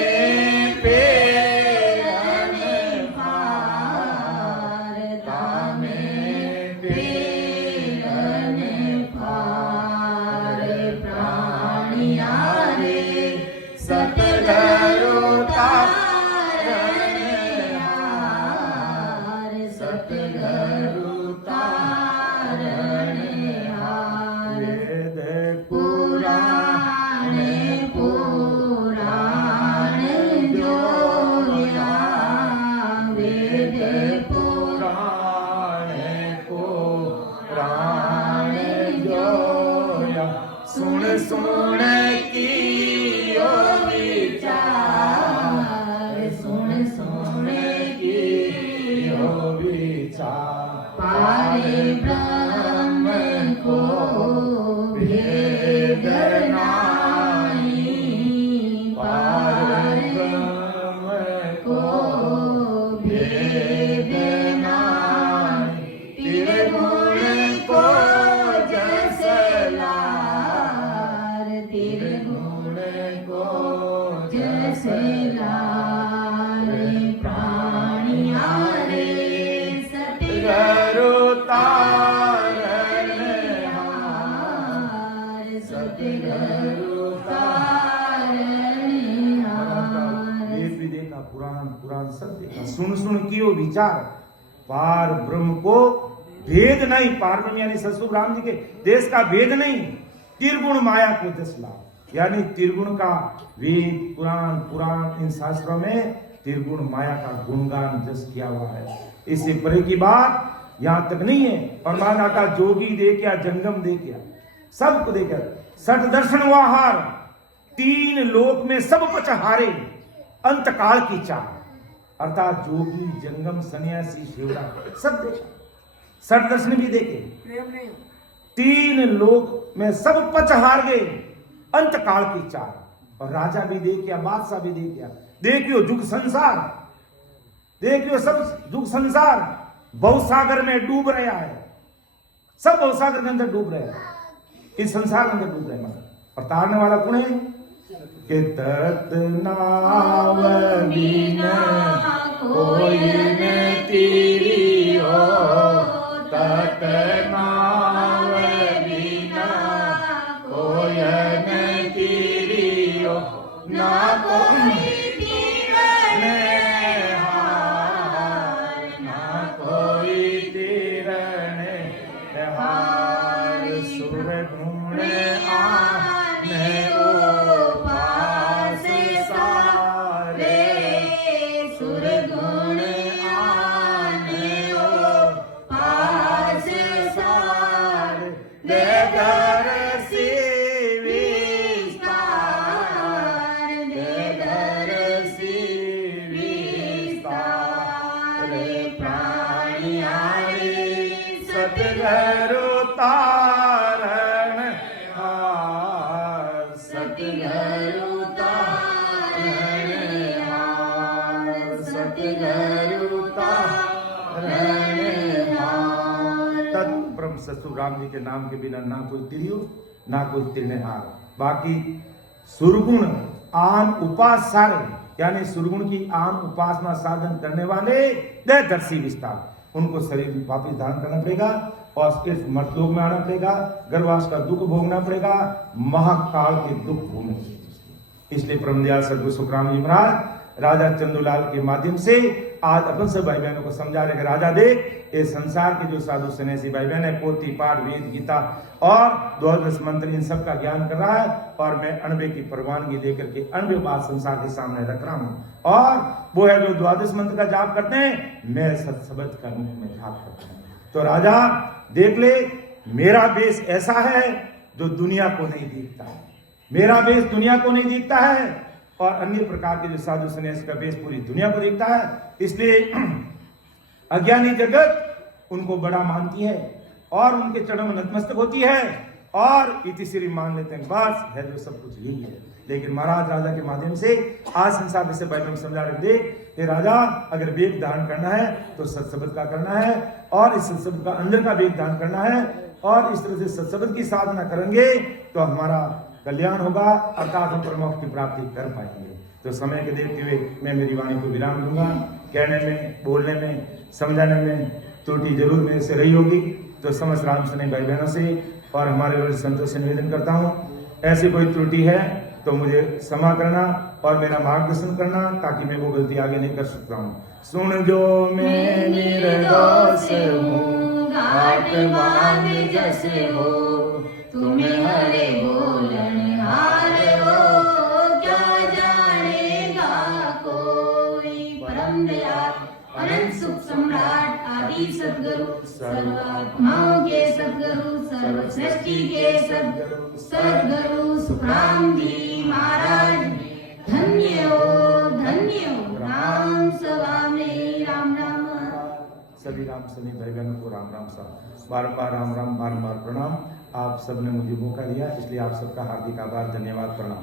सुन की ओ विचार, सुन की ओ विचार, पारे ब्रह्म को भेद नाही, पारे ब्रह्म को भेद नाही, त्रिगुण को पुराण सब देखा, सुन कियो विचार, पार ब्रह्म को भेद नहीं, पार ब्रह्म यानी ससुर राम जी के देश का भेद नहीं, त्रिगुण माया को 10 लाख, यानी त्रिगुण का वेद पुराण इन शास्त्रों में त्रिगुण माया का गुणगान जस किया हुआ है। इससे परे की बात यहां तक नहीं है। परमात्मा का जोगी दे क्या, जंगम दे क्या, सबको देकर 60 दर्शन वाहार, 3 लोक में सब कुछ हारे, अंत काल की चाह, अर्थात जोगी जंगम सन्यासी शिवरा सब देखा, 60 दर्शन भी देखे, 3 लोक में सब पच हार गए, अंत काल की चाह। और राजा भी देख गया, बादशाह भी देख गया, देखियो जुग संसार, देखियो सब जुग संसार भवसागर में डूब रहा है, सब भवसागर के अंदर डूब रहे हैं, इस संसार के अंदर डूब रहे हैं। और तारने वाला कौन है? कि तत नाव बिना कोई न तीरी हो, तत नाव बिना कोई न तीरी हो, ना कोई तीरने हार, ना कोई तीरने हार, सुर गुण आने उपास सारे, सुर गुण आने उपास सारे, देगर सतगुरु तारण हार, सतगुरु तारण हार, सतगुरु तारण हार। तत्ब्रह्म ससुर राम जी के नाम के बिना ना कोई तिरियो ना कोई तिरनेहार। बाकी सुरगुण आन उपास सारे, यानी सुरगुण की आन उपासना साधन करने वाले देहदर्शी विस्तार, उनको शरीर में वापिस धारण करना पड़ेगा और इस मर्तलोक में आना पड़ेगा, गर्भवास का दुख भोगना पड़ेगा, महाकाल के दुख भोगने पड़ेगा। इसलिए परमदयाल सदगुरु सुखराम जी महाराज राजा चंदूलाल के माध्यम से आज अपन सब भाई बहनों को समझा रहे कि राजा देख, ये संसार के जो साधु सन्यासी भाई बहन है, पोथी पाठ वेद गीता और 12 मंत्र इन सब का ज्ञान कर रहा है, और मैं अणबे की परवानगी लेकर के अणबे बात संसार के सामने रख रहा हूँ। और वो है जो 12 मंत्र का जाप करते हैं, मैं सत्सबद का मुख में जाप करता हूँ। तो राजा देख ले, मेरा देश ऐसा है जो दुनिया को नहीं दिखता है, मेरा देश दुनिया को नहीं दिखता है, और अन्य प्रकार के जो साधु सन्यासी का वेश पूरी दुनिया को दिखता है। इसलिए अज्ञानी जगत उनको बड़ा मानती है और उनके चरणों में नतमस्तक होती है और इतिश्री मान लेते हैं, बस है जो सब कुछ यही है। लेकिन महाराज राजा के माध्यम से आज संसार से भाई में समझा रहे, देख ये राजा, अगर वेद धारण करना है तो सत्सबद का करना है, और इस सत्सबद का अंदर का वेद धारण करना है, और इस तरह से सत्सबद की साधना करेंगे तो हमारा कल्याण होगा, अर्थात हम परमोक्ष की प्राप्ति कर पाएंगे। तो समय के देखते हुए मैं मेरी वाणी को विराम दूंगा। कहने में, बोलने में, समझाने में त्रुटि जरूर मेरे से रही होगी, तो समस्त राम सने भाई बहनों से और हमारे बड़े संतों से निवेदन करता हूँ, ऐसी कोई त्रुटि है तो मुझे क्षमा करना और मेरा मार्गदर्शन करना, ताकि मैं वो गलती आगे नहीं कर सकता हूँ। सुन जो मैं निर्दोष हूँ, घाट बांध जैसे हो, तुम्हें हरे बोलन हार हो, क्या जानेगा कोई। परम दयाल अनंत सुख सम्राट आदि सद्गुरु, सर्वात्माओं के सद्गुरु, सर्व सृष्टि के सद्गुरु, सद्गुरु सुखराम जी महाराज, धन्य हो राम सभा में राम नाम। सभी राम सभी भाई बहनों को राम राम साहब, बारंबार राम राम, बारंबार प्रणाम। आप सबने मुझे मौका दिया, इसलिए आप सबका हार्दिक आभार, धन्यवाद, प्रणाम।